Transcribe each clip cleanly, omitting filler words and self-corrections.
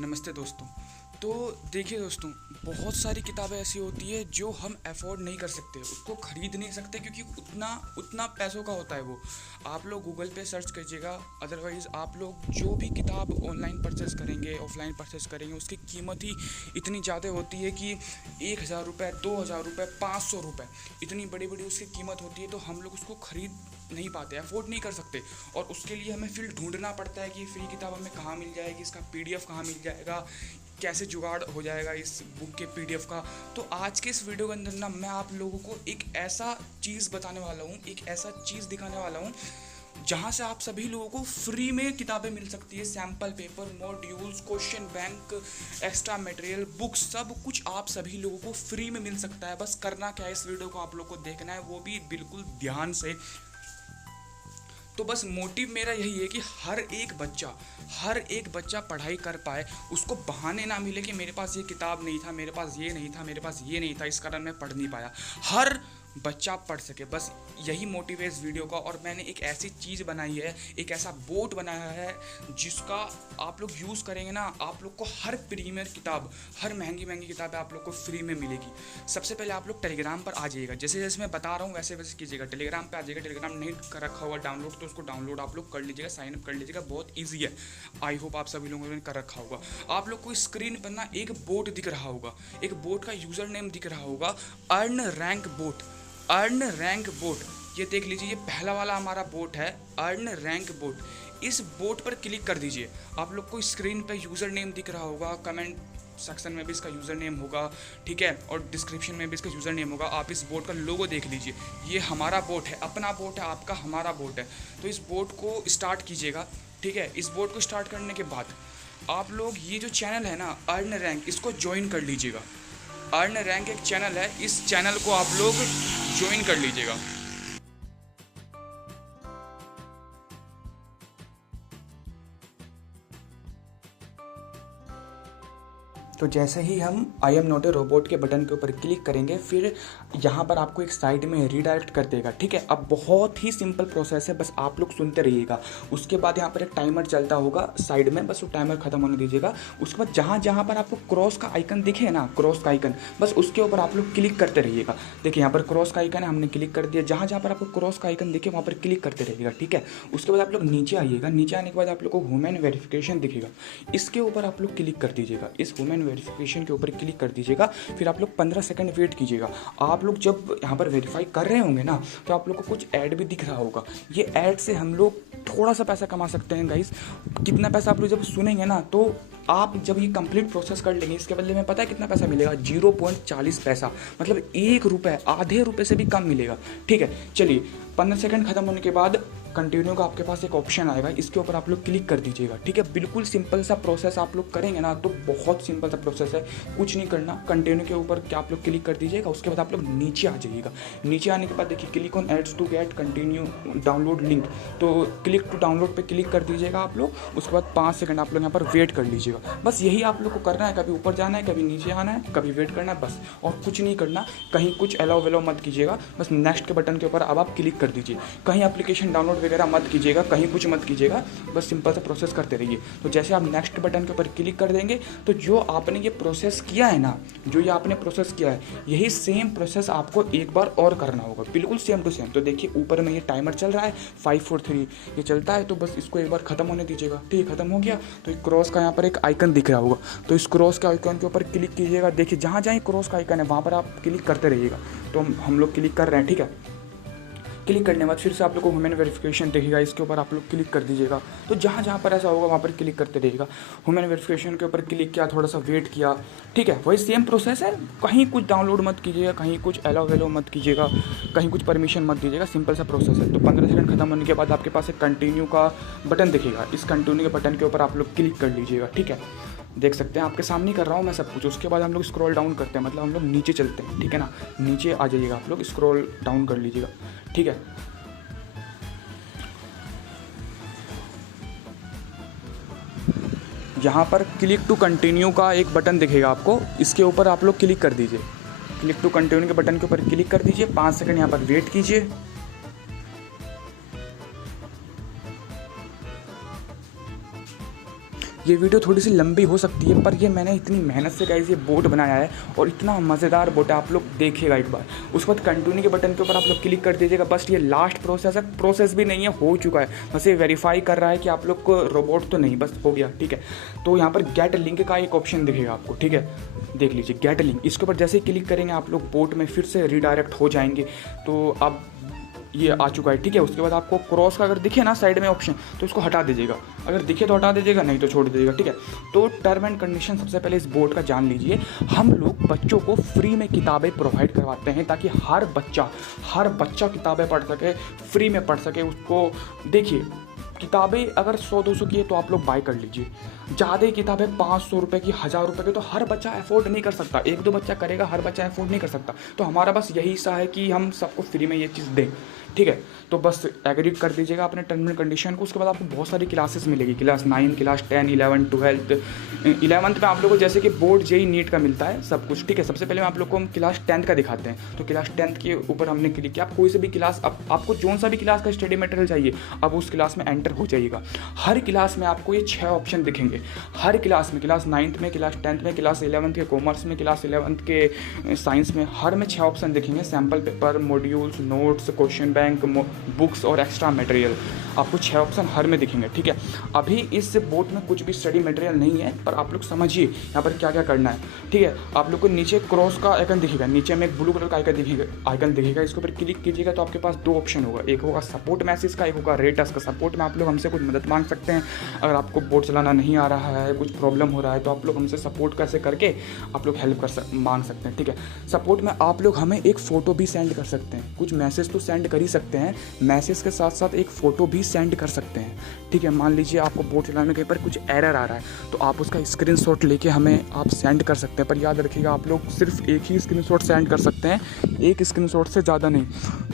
नमस्ते दोस्तों। तो देखिए दोस्तों, बहुत सारी किताबें ऐसी होती है जो हम अफोर्ड नहीं कर सकते, उसको ख़रीद नहीं सकते क्योंकि उतना उतना पैसों का होता है वो। आप लोग गूगल पे सर्च कीजिएगा, अदरवाइज़ आप लोग जो भी किताब ऑनलाइन परचेज़ करेंगे, ऑफलाइन परचेज़ करेंगे, उसकी कीमत ही इतनी ज़्यादा होती है कि 1,000 रुपये, 2,000 रुपये, 500 रुपये, इतनी बड़ी बड़ी उसकी कीमत होती है। तो हम लोग उसको ख़रीद नहीं पाते, अफोर्ड नहीं कर सकते, और उसके लिए हमें फिर ढूंढना पड़ता है कि फ्री किताब हमें कहाँ मिल जाएगी, इसका पीडीएफ कहाँ मिल जाएगा, कैसे जुगाड़ हो जाएगा इस बुक के पीडीएफ का। तो आज के इस वीडियो के अंदर ना मैं आप लोगों को एक ऐसा चीज़ बताने वाला हूँ, एक ऐसा चीज़ दिखाने वाला हूँ जहाँ से आप सभी लोगों को फ्री में किताबें मिल सकती है। Sample paper, modules, question bank, extra material, books, सब कुछ आप सभी लोगों को फ्री में मिल सकता है। बस करना क्या है, इस वीडियो को आप लोग को देखना है, वो भी बिल्कुल ध्यान से। तो बस मोटिव मेरा यही है कि हर एक बच्चा पढ़ाई कर पाए, उसको बहाने ना मिले कि मेरे पास ये किताब नहीं था, मेरे पास ये नहीं था, मेरे पास ये नहीं था, इस कारण मैं पढ़ नहीं पाया। हर बच्चा पढ़ सके, बस यही मोटिव है इस वीडियो का। और मैंने एक ऐसी चीज़ बनाई है, एक ऐसा बोर्ड बनाया है जिसका आप लोग यूज़ करेंगे ना, आप लोग को हर प्रीमियर किताब, हर महंगी महंगी किताबें आप लोग को फ्री में मिलेगी। सबसे पहले आप लोग टेलीग्राम पर आ जाइएगा, जैसे जैसे मैं बता रहा हूँ वैसे वैसे कीजिएगा। टेलीग्राम पे आ जाइएगा, टेलीग्राम नहीं कर रखा हुआ डाउनलोड तो उसको डाउनलोड आप लोग कर लीजिएगा, साइन अप कर लीजिएगा, बहुत ईजी है। आई होप आप सभी लोगों ने कर रखा होगा। आप लोग को स्क्रीन पर ना एक बोर्ड दिख रहा होगा, एक बोर्ड का यूज़र नेम दिख रहा होगा, earn rank boat. Earn rank boat, ये देख लीजिए, ये पहला वाला हमारा बोट है, अर्न रैंक बोट। इस बोट पर क्लिक कर दीजिए। आप लोग को स्क्रीन पे यूज़र नेम दिख रहा होगा, कमेंट सेक्शन में भी इसका यूज़र नेम होगा, ठीक है, और डिस्क्रिप्शन में भी इसका यूज़र नेम होगा। आप इस बोट का लोगो देख लीजिए, ये हमारा बोट है, अपना बोट है, आपका हमारा बोट है। तो इस बोट को स्टार्ट कीजिएगा, ठीक है। इस बोट को स्टार्ट करने के बाद आप लोग ये जो चैनल है ना अर्न रैंक, इसको ज्वाइन कर लीजिएगा। अर्न रैंक एक चैनल है, इस चैनल को आप लोग ज्वाइन कर लीजिएगा। तो जैसे ही हम I am not a robot के बटन के ऊपर क्लिक करेंगे, फिर यहाँ पर आपको एक साइड में रीडायरेक्ट कर देगा, ठीक है। अब बहुत ही सिंपल प्रोसेस है, बस आप लोग सुनते रहिएगा। उसके बाद यहाँ पर एक टाइमर चलता होगा साइड में, बस वो टाइमर खत्म होने दीजिएगा। उसके बाद जहाँ जहाँ पर आपको क्रॉस का आइकन दिखे ना, क्रॉस का आइकन, बस उसके ऊपर आप लोग क्लिक करते रहिएगा। देखिए यहाँ पर क्रॉस का आइकन है, हमने क्लिक कर दिया। जहाँ जहाँ पर आपको क्रॉस का आइकन दिखे वहाँ पर क्लिक करते रहिएगा, ठीक है। उसके बाद आप लोग नीचे आइएगा, नीचे आने के बाद आप लोग को ह्यूमन वेरिफिकेशन दिखेगा, इसके ऊपर आप लोग क्लिक कर दीजिएगा। इस ह्यूमन वेरिफिकेशन के ऊपर क्लिक कर दीजिएगा। फिर आप लोग 15 सेकंड वेट कीजिएगा। आप लोग जब यहाँ पर वेरीफाई कर रहे होंगे ना, तो आप लोग को कुछ ऐड भी दिख रहा होगा। ये ऐड से हम लोग थोड़ा सा पैसा कमा सकते हैं गाइस। कितना पैसा आप लोग जब सुनेंगे ना, तो आप जब ये कंप्लीट प्रोसेस कर लेंगे, इसके बदले में पता है कितना पैसा मिलेगा? 0.40 पैसा, मतलब 1 रुपये, आधे रुपये से भी कम मिलेगा, ठीक है। चलिए 15 सेकंड खत्म होने के बाद कंटिन्यू का आपके पास एक ऑप्शन आएगा, इसके ऊपर आप लोग क्लिक कर दीजिएगा, ठीक है। बिल्कुल सिंपल सा प्रोसेस आप लोग करेंगे ना, तो बहुत सिंपल सा प्रोसेस है, कुछ नहीं करना। कंटिन्यू के ऊपर क्या आप लोग क्लिक कर दीजिएगा। उसके बाद आप लोग नीचे आ जाइएगा। नीचे आने के बाद देखिए click on ads to get continue download link, तो क्लिक टू डाउनलोड पे क्लिक कर दीजिएगा आप लोग। उसके बाद 5 सेकंड आप लोग यहाँ पर वेट कर लीजिएगा। बस यही आप लोग को करना है, कभी ऊपर जाना है, कभी नीचे आना है, कभी वेट करना है, बस, और कुछ नहीं करना। कहीं कुछ अलाउ वेलाउ मत कीजिएगा, बस नेक्स्ट के बटन के ऊपर अब आप क्लिक कर दीजिए। कहीं एप्लीकेशन डाउनलोड वगैरह मत कीजिएगा, कहीं कुछ मत कीजिएगा, बस सिंपल सा प्रोसेस करते रहिए। तो जैसे आप नेक्स्ट बटन के ऊपर क्लिक कर देंगे, तो जो आपने ये प्रोसेस किया है ना, जो ये आपने प्रोसेस किया है, यही सेम प्रोसेस आपको एक बार और करना होगा, बिल्कुल सेम टू सेम। तो देखिए ऊपर में ये टाइमर चल रहा है, 5 4 3 ये चलता है, तो बस इसको एक बार खत्म होने दीजिएगा, ठीक है। खत्म हो गया तो क्रॉस का यहाँ पर एक आइकन दिख रहा होगा, तो इस क्रॉस के आइकन के ऊपर क्लिक कीजिएगा। देखिए जहाँ जहाँ क्रॉस का आइकन है वहाँ पर आप क्लिक करते रहिएगा। तो हम लोग क्लिक कर रहे हैं, ठीक है। क्लिक करने के बाद फिर से आप लोग को ह्यूमन वेरिफिकेशन दिखेगा, इसके ऊपर आप लोग क्लिक कर दीजिएगा। तो जहाँ जहाँ पर ऐसा होगा वहाँ पर क्लिक करते रहिएगा। ह्यूमन वेरिफिकेशन के ऊपर क्लिक किया, थोड़ा सा वेट किया, ठीक है। वही सेम प्रोसेस है, कहीं कुछ डाउनलोड मत कीजिएगा, कहीं कुछ अलाउ वेलाउ मत कीजिएगा, कहीं कुछ परमिशन मत दीजिएगा, सिंपल सा प्रोसेस है। तो 15 सेकंड खत्म होने के बाद आपके पास एक कंटिन्यू का बटन दिखेगा, इस कंटिन्यू के बटन के ऊपर आप लोग क्लिक कर लीजिएगा, ठीक है। देख सकते हैं आपके सामने कर रहा हूँ मैं सब कुछ। उसके बाद हम लोग स्क्रॉल डाउन करते हैं, मतलब हम लोग नीचे चलते हैं, ठीक है ना। नीचे आ जाइएगा, आप लोग स्क्रॉल डाउन कर लीजिएगा, ठीक है। यहाँ पर क्लिक टू कंटिन्यू का एक बटन दिखेगा आपको, इसके ऊपर आप लोग क्लिक कर दीजिए। क्लिक टू कंटिन्यू के बटन के ऊपर क्लिक कर दीजिए, 5 सेकंड यहाँ पर वेट कीजिए। ये वीडियो थोड़ी सी लंबी हो सकती है, पर ये मैंने इतनी मेहनत से गाइस ये बोट बनाया है और इतना मज़ेदार बोट है, आप लोग देखिएगा एक बार। उसके बाद कंटिन्यू के बटन के ऊपर आप लोग क्लिक कर दीजिएगा। बस ये लास्ट प्रोसेस है, प्रोसेस भी नहीं है, हो चुका है, बस ये वेरीफाई कर रहा है कि आप लोग को रोबोट तो नहीं, बस हो गया, ठीक है। तो यहाँ पर गेट लिंक का एक ऑप्शन दिखेगा आपको, ठीक है, देख लीजिए गेट लिंक। इसके ऊपर जैसे ही क्लिक करेंगे आप लोग बोट में फिर से रीडायरेक्ट हो जाएंगे। तो अब ये आ चुका है, ठीक है। उसके बाद आपको क्रॉस का अगर दिखे ना साइड में ऑप्शन, तो उसको हटा दीजिएगा, अगर दिखे तो हटा दीजिएगा, नहीं तो छोड़ दीजिएगा, ठीक है। तो टर्म एंड कंडीशन सबसे पहले इस बोर्ड का जान लीजिए। हम लोग बच्चों को फ्री में किताबें प्रोवाइड करवाते हैं ताकि हर बच्चा किताबें पढ़ सके, फ्री में पढ़ सके। उसको देखिए, किताबें अगर 100-200 की है तो आप लोग बाय कर लीजिए। ज़्यादा किताबें 500 रुपये की, 1000 रुपये की तो हर बच्चा अफोर्ड नहीं कर सकता। 1-2 बच्चा करेगा, हर बच्चा अफोर्ड नहीं कर सकता। तो हमारा बस यही हिस्सा है कि हम सबको फ्री में ये चीज़ दें, ठीक है। तो बस एग्री कर दीजिएगा अपने टर्म एंड कंडीशन को। उसके बाद आपको बहुत सारी क्लासेस मिलेगी, क्लास 9, क्लास 10, 11, 12, 11th में आप लोगों को जैसे कि बोर्ड जेई नीट का मिलता है सब कुछ, ठीक है। सबसे पहले आप लोग को हम क्लास 10 का दिखाते हैं। तो क्लास 10 के ऊपर हमने क्लिक किया। आप कोई से भी क्लास, आपको जोन सा भी क्लास का स्टडी मटेरियल चाहिए, अब उस क्लास में एंटर हो जाइएगा। हर क्लास में आपको ये 6 ऑप्शन दिखेंगे, हर क्लास में, क्लास 9th में, क्लास 10th में, क्लास 11th के कॉमर्स में, क्लास 11th के साइंस में, हर में 6 ऑप्शन दिखेंगे। Sample paper, modules, notes, question bank, books और एक्स्ट्रा मटेरियल, आपको 6 ऑप्शन हर में दिखेंगे, ठीक है। अभी इस बोर्ड में कुछ भी स्टडी मटेरियल नहीं है, पर आप लोग समझिए यहाँ पर क्या क्या करना है, ठीक है। आप लोग को नीचे क्रॉस का आइकन दिखेगा, नीचे में एक ब्लू कलर का आइकन दिखेगा। इसके ऊपर क्लिक कीजिएगा तो आपके पास 2 ऑप्शन होगा, एक होगा सपोर्ट मैसेज का, एक होगा रेटस का। सपोर्ट में आप लोग हमसे कुछ मदद मांग सकते हैं। अगर आपको बोर्ड चलाना नहीं आ रहा है, कुछ प्रॉब्लम हो रहा है, तो आप लोग हमसे सपोर्ट कैसे करके आप लोग हेल्प मांग सकते हैं, ठीक है। सपोर्ट में आप लोग हमें एक फ़ोटो भी सेंड कर सकते हैं, कुछ मैसेज तो सेंड कर ही सकते हैं, मैसेज के साथ साथ एक फ़ोटो भी सेंड कर सकते हैं, ठीक है। मान लीजिए आपको बोर्ड चलाने के पर कुछ एरर आ रहा है, तो आप उसका स्क्रीनशॉट लेके हमें आप सेंड कर सकते हैं। पर याद रखिएगा, आप लोग सिर्फ एक ही स्क्रीनशॉट सेंड कर सकते हैं, एक स्क्रीनशॉट से ज़्यादा नहीं।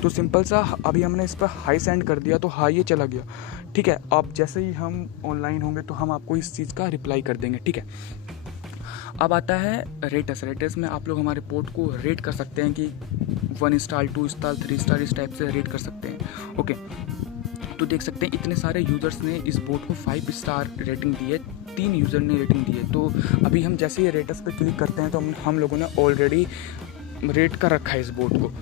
तो सिंपल सा, अभी हमने इस पर हाई सेंड कर दिया तो हाई ये चला गया, ठीक है। अब जैसे ही हम ऑनलाइन होंगे तो हम आपको इस चीज़ का रिप्लाई कर देंगे, ठीक है। अब आता है रेटस में आप लोग हमारे पोर्ट को रेट कर सकते हैं कि 1 स्टार, 2 स्टार, 3 स्टार, इस टाइप से रेट कर सकते हैं, ओके। तो देख सकते हैं इतने सारे यूज़र्स ने इस बोट को 5 स्टार रेटिंग दी है, 3 यूज़र ने रेटिंग दी है। तो अभी हम जैसे ही रेटस पे क्लिक करते हैं तो हम लोगों ने ऑलरेडी रेट कर रखा है इस बोट को,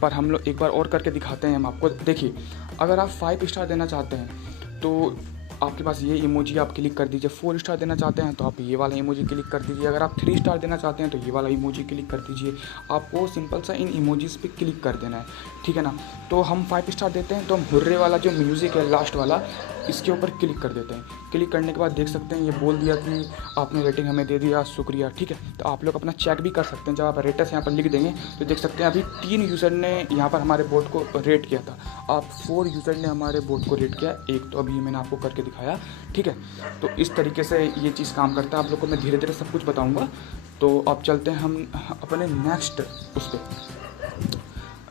पर हम लोग एक बार और करके दिखाते हैं हम आपको। देखिए, अगर आप 5 स्टार देना चाहते हैं तो आपके पास ये इमोजी आप क्लिक कर दीजिए। 4 स्टार देना चाहते हैं तो आप ये वाला इमोजी क्लिक कर दीजिए। अगर आप 3 स्टार देना चाहते हैं तो ये वाला इमोजी क्लिक कर दीजिए। आपको सिंपल सा इन इमोजीज़ पे क्लिक कर देना है, ठीक है ना। तो हम 5 स्टार देते हैं तो हम हुर्रे वाला जो म्यूज़िक है लास्ट वाला, इसके ऊपर क्लिक कर देते हैं। क्लिक करने के बाद देख सकते हैं ये बोल दिया कि आपने रेटिंग हमें दे दिया, शुक्रिया, ठीक है। तो आप लोग अपना चेक भी कर सकते हैं। जब आप रेटस यहाँ पर लिख देंगे तो देख सकते हैं अभी 3 यूज़र ने यहाँ पर हमारे बोर्ड को रेट किया था, अब 4 यूज़र ने हमारे बोर्ड को रेट किया, एक तो अभी मैंने आपको करके दिखाया, ठीक है। तो इस तरीके से ये चीज़ काम करता है। आप लोग को मैं धीरे धीरे सब कुछ बताऊँगा। तो अब चलते हैं हम अपने नेक्स्ट उस पर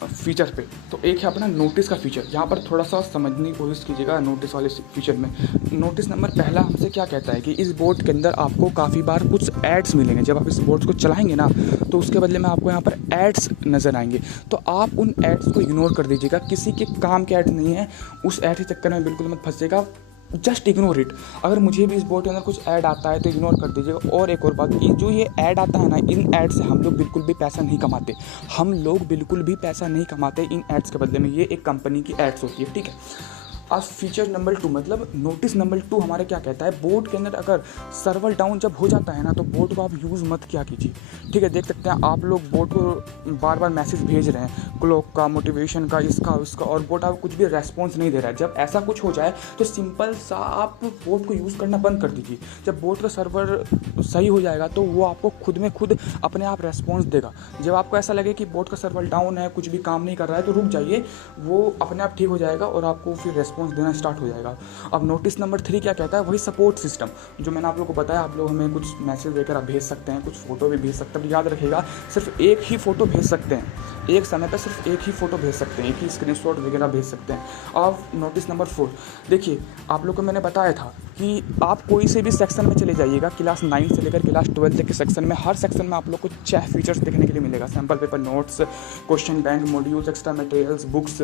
फीचर पे। तो एक है अपना नोटिस का फीचर। यहाँ पर थोड़ा सा समझने की कोशिश कीजिएगा नोटिस वाले फीचर में। नोटिस नंबर पहला हमसे क्या कहता है कि इस बोर्ड के अंदर आपको काफ़ी बार कुछ एड्स मिलेंगे। जब आप इस बोर्ड को चलाएंगे ना तो उसके बदले में आपको यहाँ पर एड्स नज़र आएंगे, तो आप उन एड्स को इग्नोर कर दीजिएगा। किसी के काम के एड्स नहीं है, उस एड के चक्कर में बिल्कुल मत फंसिएगा, जस्ट इग्नोर इट। अगर मुझे भी इस बोर्ड के अंदर कुछ ऐड आता है तो इग्नोर कर दीजिएगा। और एक और बात, जो ये ऐड आता है ना, इन ऐड से हम लोग बिल्कुल भी पैसा नहीं कमाते, हम लोग बिल्कुल भी पैसा नहीं कमाते इन एड्स के बदले में। ये एक कंपनी की एड्स होती है, ठीक है। अब फीचर नंबर 2 मतलब नोटिस नंबर 2 हमारे क्या कहता है, बोर्ड के अंदर अगर सर्वर डाउन जब हो जाता है ना तो बोर्ड को आप यूज़ मत किया कीजिए, ठीक है। देख सकते हैं आप लोग बोर्ड को बार बार मैसेज भेज रहे हैं, क्लॉक का, मोटिवेशन का, इसका उसका, और बोर्ड आपको कुछ भी रेस्पॉन्स नहीं दे रहा है। जब ऐसा कुछ हो जाए तो सिंपल सा आप बोर्ड को यूज़ करना बंद कर दीजिए। जब बोर्ड का सर्वर सही हो जाएगा तो वो आपको खुद में खुद अपने आप रेस्पॉन्स देगा। जब आपको ऐसा लगे कि बोर्ड का सर्वर डाउन है, कुछ भी काम नहीं कर रहा है, तो रुक जाइए, वो अपने आप ठीक हो जाएगा और आपको फिर रेस्पॉन्स देना स्टार्ट हो जाएगा। अब नोटिस नंबर 3 क्या कहता है, वही सपोर्ट सिस्टम जो मैंने आप लोगों को बताया। आप लोग हमें कुछ मैसेज वगैरह भेज सकते हैं, कुछ फ़ोटो भी भेज सकते हैं। याद रखिएगा सिर्फ एक ही फ़ोटो भेज सकते हैं, एक समय पर सिर्फ एक ही फ़ोटो भेज सकते हैं, एक ही स्क्रीनशॉट वगैरह भेज सकते हैं। अब नोटिस नंबर 4 देखिए, आप लोग को मैंने बताया था कि आप कोई से भी सेक्शन में चले जाइएगा, क्लास 9 से लेकर क्लास 12 तक के सेक्शन में, हर सेक्शन में आप लोग को 6 फीचर्स देखने के लिए मिलेगा। Sample paper, notes, question bank, modules, extra materials, books.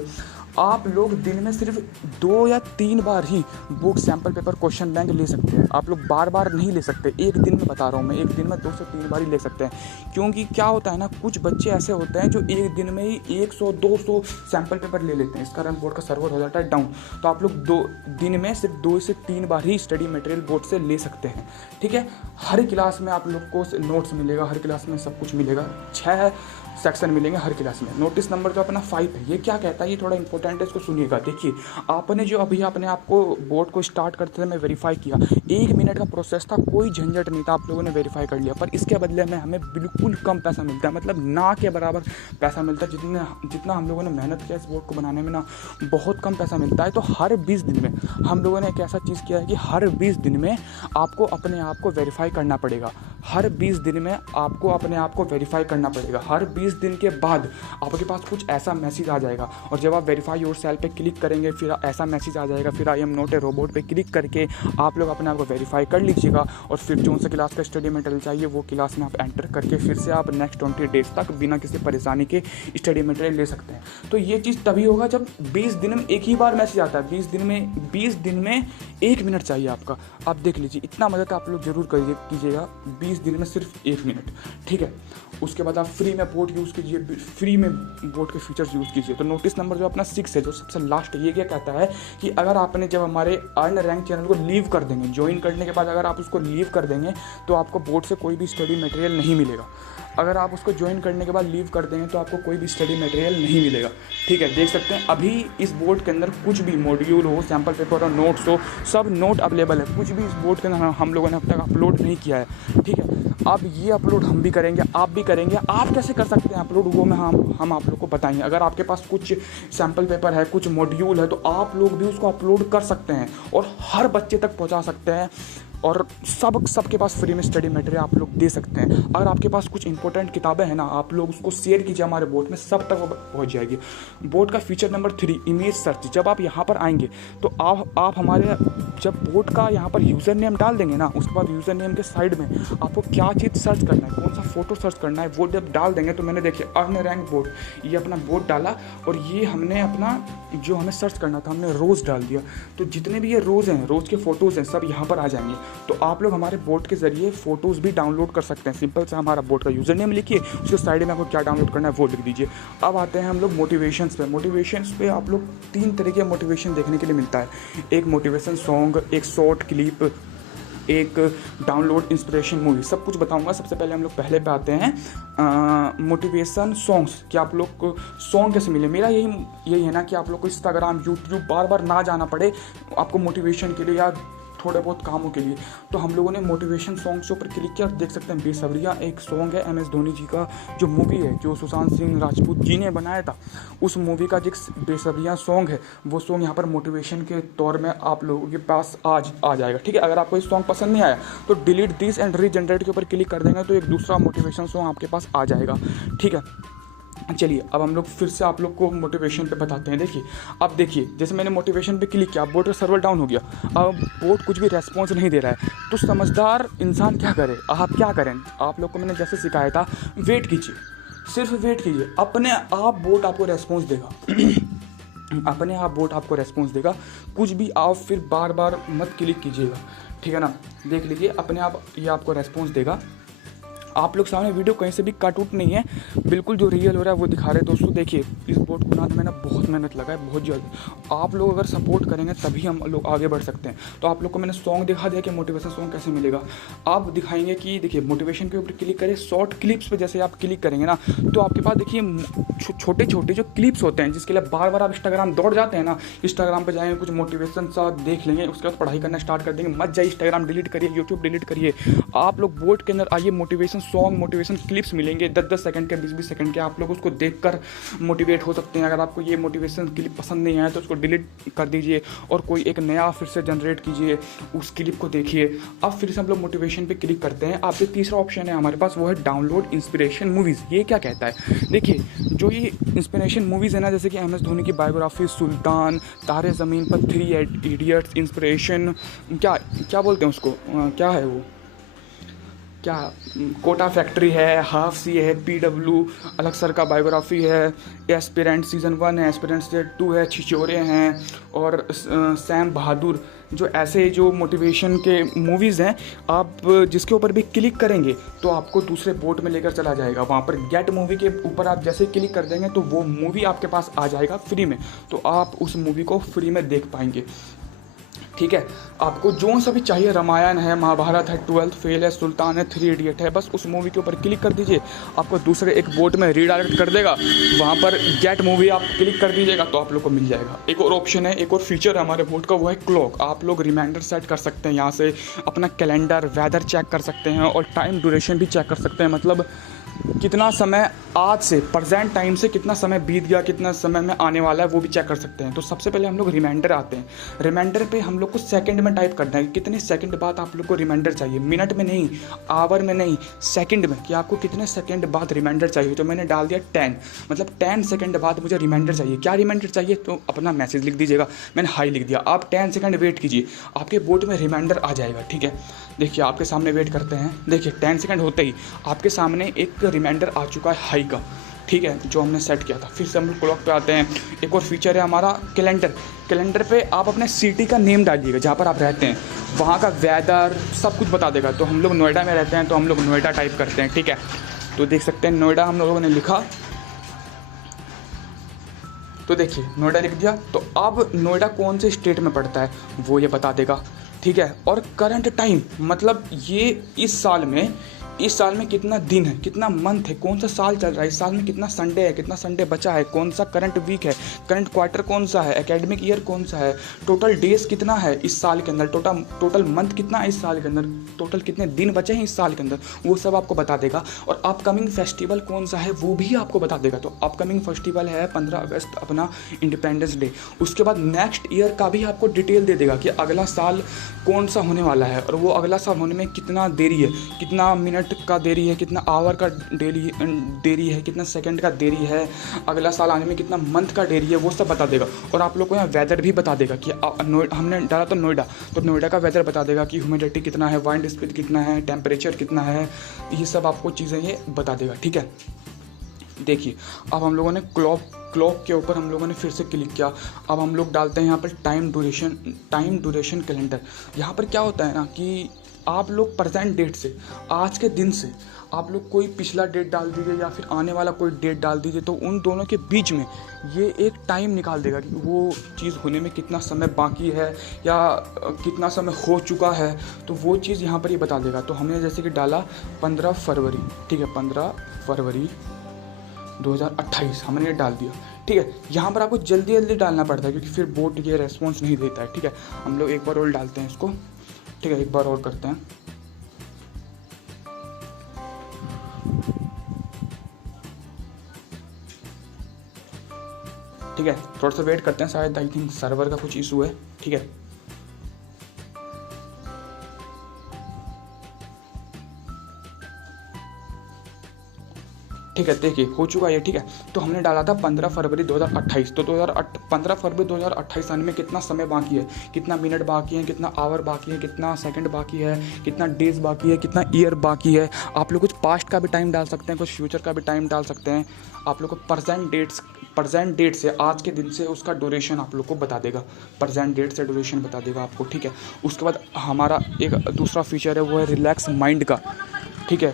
आप लोग दिन में सिर्फ 2 या 3 बार ही book, sample paper, question bank ले सकते हैं। आप लोग बार बार नहीं ले सकते, एक दिन में बता रहा हूँ मैं, एक दिन में 2 से 3 बार ही ले सकते हैं। क्योंकि क्या होता है ना, कुछ बच्चे ऐसे होते हैं जो एक दिन में ही 100-200 सैम्पल पेपर ले लेते हैं, इस कारण बोर्ड का सर्वर हो जाता है डाउन। तो आप लोग 2 दिन में सिर्फ 2 से 3 बार ही स्टडी मटेरियल बोर्ड से ले सकते हैं, ठीक है। हर क्लास में आप लोग को नोट्स मिलेगा, हर क्लास में सब कुछ मिलेगा, 6 सेक्शन मिलेंगे हर क्लास में। नोटिस नंबर जो अपना 5 है, ये क्या कहता है, ये थोड़ा इंपॉर्टेंट है, इसको सुनिएगा। देखिए, आपने जो अभी अपने आप को बोर्ड को स्टार्ट करते थे मैं वेरीफाई किया, 1 मिनट का प्रोसेस था, कोई झंझट नहीं था, आप लोगों ने वेरीफाई कर लिया। पर इसके बदले में हमें बिल्कुल कम पैसा मिलता है, मतलब ना के बराबर पैसा मिलता है। जितना हम लोगों ने मेहनत किया इस बोर्ड को बनाने में ना, बहुत कम पैसा मिलता है। तो हर 20 दिन में हम लोगों ने एक ऐसा चीज़ किया है कि हर 20 दिन में आपको अपने आप को वेरीफाई करना पड़ेगा। हर 20 दिन में आपको अपने आप को वेरीफाई करना पड़ेगा। हर 20 दिन के बाद आपके पास कुछ ऐसा मैसेज आ जाएगा, और जब आप वेरीफाई योरसेल्फ पे क्लिक करेंगे, फिर ऐसा मैसेज आ जाएगा, फिर I am not a robot पे क्लिक करके आप लोग अपने आप को वेरीफाई कर लीजिएगा, और फिर जो सा क्लास का स्टडी मटेरियल चाहिए वो क्लास में आप एंटर करके फिर से आप नेक्स्ट 20 डेज तक बिना किसी परेशानी के स्टडी मटेरियल ले सकते हैं। तो ये चीज़ तभी होगा जब 20 दिन में एक ही बार मैसेज आता है। 20 दिन में 1 मिनट चाहिए आपका। आप देख लीजिए, इतना मदद आप लोग जरूर कीजिएगा। 20 दिन में सिर्फ 1 मिनट, ठीक है। उसके बाद आप फ्री में बोर्ड यूज़ कीजिए, फ्री में बोर्ड के फीचर्स यूज़ कीजिए। तो नोटिस नंबर जो अपना 6 है, जो सबसे लास्ट, ये क्या कहता है कि अगर आपने जब हमारे अर्न रैंक चैनल को लीव कर देंगे, ज्वाइन करने के बाद अगर आप उसको लीव कर देंगे तो आपको बोर्ड से कोई भी स्टडी मटेरियल नहीं मिलेगा। अगर आप उसको ज्वाइन करने के बाद लीव कर देंगे तो आपको कोई भी स्टडी मटेरियल नहीं मिलेगा, ठीक है। देख सकते हैं अभी इस बोर्ड के अंदर कुछ भी मॉड्यूल हो, सैम्पल पेपर और नोट्स हो, सब नोट अवेलेबल है। कुछ भी इस बोर्ड के अंदर हम लोगों ने अब तक अपलोड नहीं किया है, ठीक है। अब ये अपलोड हम भी करेंगे, आप भी करेंगे। आप कैसे कर सकते हैं अपलोड, वो में हम आप लोग को बताएंगे। अगर आपके पास कुछ सैम्पल पेपर है, कुछ मॉड्यूल है, तो आप लोग भी उसको अपलोड कर सकते हैं और हर बच्चे तक पहुंचा सकते हैं, और सबके पास फ्री में स्टडी मटेरियल आप लोग दे सकते हैं। अगर आपके पास कुछ इंपॉर्टेंट किताबें हैं ना, आप लोग उसको शेयर कीजिए हमारे बोर्ड में, सब तक वो पहुंच जाएगी। बोर्ड का फीचर नंबर 3, इमेज सर्च। जब आप यहाँ पर आएंगे तो आप हमारे जब बोर्ड का यहाँ पर यूज़र नेम डाल देंगे ना, उसके बाद यूज़र नेम के साइड में आपको क्या चीज़ सर्च करना है, कौन सा फोटो सर्च करना है, वो जब डाल देंगे तो मैंने देखिए अर्न रैंक बोर्ड, ये अपना बोर्ड डाला, और ये हमने अपना जो हमें सर्च करना था हमने रोज़ डाल दिया। तो जितने भी ये रोज़ हैं, रोज़ के फ़ोटोज़ हैं, सब यहाँ पर आ जाएंगे। तो आप लोग हमारे बोर्ड के ज़रिए फ़ोटोज़ भी डाउनलोड कर सकते हैं। सिंपल सा हमारा बोर्ड का यूज़र नेम लिखिए, उसके साइड में आपको क्या डाउनलोड करना है वो लिख दीजिए। अब आते हैं हम लोग मोटिवेशंस पे। मोटिवेशंस पे आप लोग 3 तरह के मोटिवेशन देखने के लिए मिलता है। एक मोटिवेशन सॉन्ग, एक शॉर्ट क्लिप, एक डाउनलोड इंस्पिरेशन मूवी, सब कुछ बताऊंगा। सबसे पहले हम लोग पहले पे आते हैं मोटिवेशन सॉन्ग्स, कि आप लोग को सॉन्ग कैसे मिले। मेरा यही है ना कि आप लोग को इंस्टाग्राम, यूट्यूब बार बार ना जाना पड़े आपको मोटिवेशन के लिए या थोड़े बहुत कामों के लिए। तो हम लोगों ने मोटिवेशन सॉन्ग्स के ऊपर क्लिक किया, देख सकते हैं बेसब्रियाँ एक सॉन्ग है MS धोनी जी का, जो मूवी है जो सुशांत सिंह राजपूत जी ने बनाया था, उस मूवी का जो बेसब्रियाँ सॉन्ग है, वो सॉन्ग यहाँ पर मोटिवेशन के तौर में आप लोगों के पास आज आ जाएगा, ठीक है। अगर आपको इस सॉन्ग पसंद नहीं आया तो डिलीट दिस एंड रीजनरेट के ऊपर क्लिक कर देंगे तो एक दूसरा मोटिवेशन सॉन्ग आपके पास आ जाएगा, ठीक है। चलिए अब हम लोग फिर से आप लोग को मोटिवेशन पे बताते हैं। देखिए, अब देखिए, जैसे मैंने मोटिवेशन पे क्लिक किया, बोर्ड का सर्वर डाउन हो गया, अब बोर्ड कुछ भी रेस्पॉन्स नहीं दे रहा है। तो समझदार इंसान क्या करे, आप क्या करें, आप लोग को मैंने जैसे सिखाया था, वेट कीजिए, सिर्फ वेट कीजिए, अपने आप बोर्ड आपको रेस्पॉन्स देगा। अपने आप बोर्ड आपको रेस्पॉन्स देगा। कुछ भी आप फिर बार बार मत क्लिक कीजिएगा, ठीक है ना। देख लीजिए, अपने आप ये आपको रेस्पॉन्स देगा। आप लोग सामने वीडियो कहीं से भी कट उट नहीं है, बिल्कुल जो रियल हो रहा है वो दिखा रहे हैं। दोस्तों देखिए, इस बोर्ड को बनाने में ना बहुत मेहनत लगा है, बहुत ज़्यादा। आप लोग अगर सपोर्ट करेंगे तभी हम लोग आगे बढ़ सकते हैं। तो आप लोग को मैंने सॉन्ग दिखा दिया कि मोटिवेशन सॉन्ग कैसे मिलेगा। आप दिखाएंगे कि देखिए, मोटिवेशन के ऊपर क्लिक करें, शॉर्ट क्लिप्स पे जैसे आप क्लिक करेंगे ना, तो आपके पास देखिए छोटे छोटे जो क्लिप्स होते हैं, जिसके लिए बार बार आप इंस्टाग्राम दौड़ जाते हैं ना, इंस्टाग्राम पर जाएंगे, कुछ मोटिवेशन सा देख लेंगे, उसके बाद पढ़ाई करना स्टार्ट कर देंगे। मत जाइए, इंस्टाग्राम डिलीट करिए, यूट्यूब डिलीट करिए। आप लोग बोर्ड के अंदर आइए, मोटिवेशन सॉन्ग मोटिवेशन क्लिप्स मिलेंगे 10-10 सेकंड के, 20-20 सेकंड के। आप लोग उसको देखकर मोटिवेट हो सकते हैं। अगर आपको ये मोटिवेशन क्लिप पसंद नहीं आया तो उसको डिलीट कर दीजिए और कोई एक नया फिर से जनरेट कीजिए, उस क्लिप को देखिए। अब फिर से हम लोग मोटिवेशन पे क्लिक करते हैं। आप जो तीसरा ऑप्शन है हमारे पास वो है डाउनलोड इंस्पिरेशन मूवीज़। ये क्या कहता है, देखिए जो ये इंस्पिरेशन मूवीज़ है ना, जैसे कि MS धोनी की बायोग्राफी, सुल्तान, तारे ज़मीन पर, 3 इडियट्स, इंस्पिरेशन, क्या बोलते हैं उसको, क्या है वो, क्या कोटा फैक्ट्री है, हाफ सी है, PW अलग सर का बायोग्राफी है, एस्पिरेंट सीज़न 1 है, एस्पिरेंट सीज़न 2 है, छिछोरे हैं और सैम बहादुर। जो ऐसे जो मोटिवेशन के मूवीज़ हैं, आप जिसके ऊपर भी क्लिक करेंगे तो आपको दूसरे बोर्ड में लेकर चला जाएगा। वहाँ पर गेट मूवी के ऊपर आप जैसे क्लिक कर देंगे तो वो मूवी आपके पास आ जाएगा फ्री में, तो आप उस मूवी को फ्री में देख पाएंगे। ठीक है, आपको जो सा भी चाहिए, रामायण है, महाभारत है, 12th फेल है, सुल्तान है, 3 इडियट है, बस उस मूवी के ऊपर क्लिक कर दीजिए, आपको दूसरे एक बोर्ड में रीडायरेक्ट कर देगा। वहाँ पर गेट मूवी आप क्लिक कर दीजिएगा तो आप लोग को मिल जाएगा। एक और ऑप्शन है, एक और फीचर है हमारे बोर्ड का, वो है क्लॉक। आप लोग रिमाइंडर सेट कर सकते हैं, यहाँ से अपना कैलेंडर, वेदर चेक कर सकते हैं और टाइम ड्यूरेशन भी चेक कर सकते हैं। मतलब कितना समय आज से, प्रेजेंट टाइम से कितना समय बीत गया, कितना समय में आने वाला है, वो भी चेक कर सकते हैं। तो सबसे पहले हम लोग रिमाइंडर आते हैं। रिमाइंडर पे हम लोग को सेकंड में टाइप करना है, कितने सेकंड बाद आप लोग को रिमाइंडर चाहिए, मिनट में नहीं, आवर में नहीं, सेकंड में, कि आपको कितने सेकंड बाद रिमाइंडर चाहिए। तो मैंने डाल दिया 10, मतलब 10 सेकंड बाद मुझे रिमाइंडर चाहिए। क्या रिमाइंडर चाहिए, तो अपना मैसेज लिख दीजिएगा, मैंने हाई लिख दिया। आप 10 सेकंड वेट कीजिए, आपके बोर्ड में रिमाइंडर आ जाएगा। ठीक है, देखिए आपके सामने वेट करते हैं। देखिए 10 सेकंड होते ही आपके सामने एक रिमाइंडर आ चुका है हाई का, ठीक है, जो हमने सेट किया था। फिर से हम लोग क्लॉक पे आते हैं। एक और फीचर है हमारा कैलेंडर। कैलेंडर पे आप अपने सिटी का नेम डालिएगा, जहाँ पर आप रहते हैं, वहाँ का वेदर सब कुछ बता देगा। तो हम लोग नोएडा में रहते हैं तो हम लोग नोएडा टाइप करते हैं। ठीक है, तो देख सकते हैं नोएडा हम लोगों ने लिखा, तो देखिए नोएडा लिख दिया। तो अब नोएडा कौन से स्टेट में पड़ता है वो ये बता देगा। ठीक है, और करंट टाइम, मतलब ये इस साल में कितना दिन है, कितना मंथ है, कौन सा साल चल रहा है, इस साल में कितना संडे है, कितना संडे बचा है, कौन सा करंट वीक है, करंट क्वार्टर कौन सा है, एकेडमिक ईयर कौन सा है, टोटल डेज कितना है इस साल के अंदर, टोटल मंथ कितना है इस साल के अंदर, टोटल कितने दिन बचे हैं इस साल के अंदर, वो सब आपको बता देगा। और अपकमिंग फेस्टिवल कौन सा है वो भी आपको बता देगा। तो अपकमिंग फेस्टिवल है 15 अगस्त अपना इंडिपेंडेंस डे। उसके बाद नेक्स्ट ईयर का भी आपको डिटेल दे देगा कि अगला साल कौन सा होने वाला है, और वो अगला साल होने में कितना देरी है, कितना मिनट का देरी है, कितना आवर का देरी है, कितना सेकंड का देरी है, अगला साल आने में कितना मंथ का देरी है, वो सब बता देगा। और आप लोग को यहाँ वेदर भी बता देगा कि हमने डाला तो नोएडा का वेदर बता देगा कि ह्यूमिडिटी कितना है, वाइंड स्पीड कितना है, टेम्परेचर कितना है, ये सब आपको चीज़ें ये बता देगा। ठीक है, देखिए अब हम लोगों ने क्लॉक के ऊपर हम लोगों ने फिर से क्लिक किया। अब हम लोग डालते हैं यहाँ पर टाइम ड्यूरेशन कैलेंडर। यहाँ पर क्या होता है ना कि आप लोग प्रेजेंट डेट से, आज के दिन से आप लोग कोई पिछला डेट डाल दीजिए या फिर आने वाला कोई डेट डाल दीजिए, तो उन दोनों के बीच में ये एक टाइम निकाल देगा कि वो चीज़ होने में कितना समय बाकी है या कितना समय हो चुका है, तो वो चीज़ यहाँ पर ये बता देगा। तो हमने जैसे कि डाला 15 फरवरी, ठीक है, 15 फरवरी 2028 हमने ये डाल दिया। ठीक है, यहाँ पर आपको जल्दी डालना पड़ता है क्योंकि फिर बोर्ड ये रेस्पॉन्स नहीं देता है। ठीक है, हम लोग एक बार और डालते हैं इसको। ठीक है, एक बार और करते हैं। ठीक है, थोड़ा सा वेट करते हैं, शायद आई थिंक सर्वर का कुछ इशू है। ठीक है, ठीक है, देखिए हो चुका है। ठीक है, तो हमने डाला था 15 फरवरी 2028। तो 15 फरवरी 2028 आने में कितना समय बाकी है, कितना मिनट बाकी है, कितना आवर बाकी है, कितना सेकंड बाकी है, कितना डेज बाकी है, कितना ईयर बाकी है। आप लोग कुछ पास्ट का भी टाइम डाल सकते हैं, कुछ फ्यूचर का भी टाइम डाल सकते हैं। आप लोग को प्रेजेंट डेट से, आज के दिन से उसका ड्यूरेशन आप लोग को बता देगा, प्रेजेंट डेट से ड्यूरेशन बता देगा आपको। ठीक है, उसके बाद हमारा एक दूसरा फीचर है वो है रिलैक्स माइंड का। ठीक है,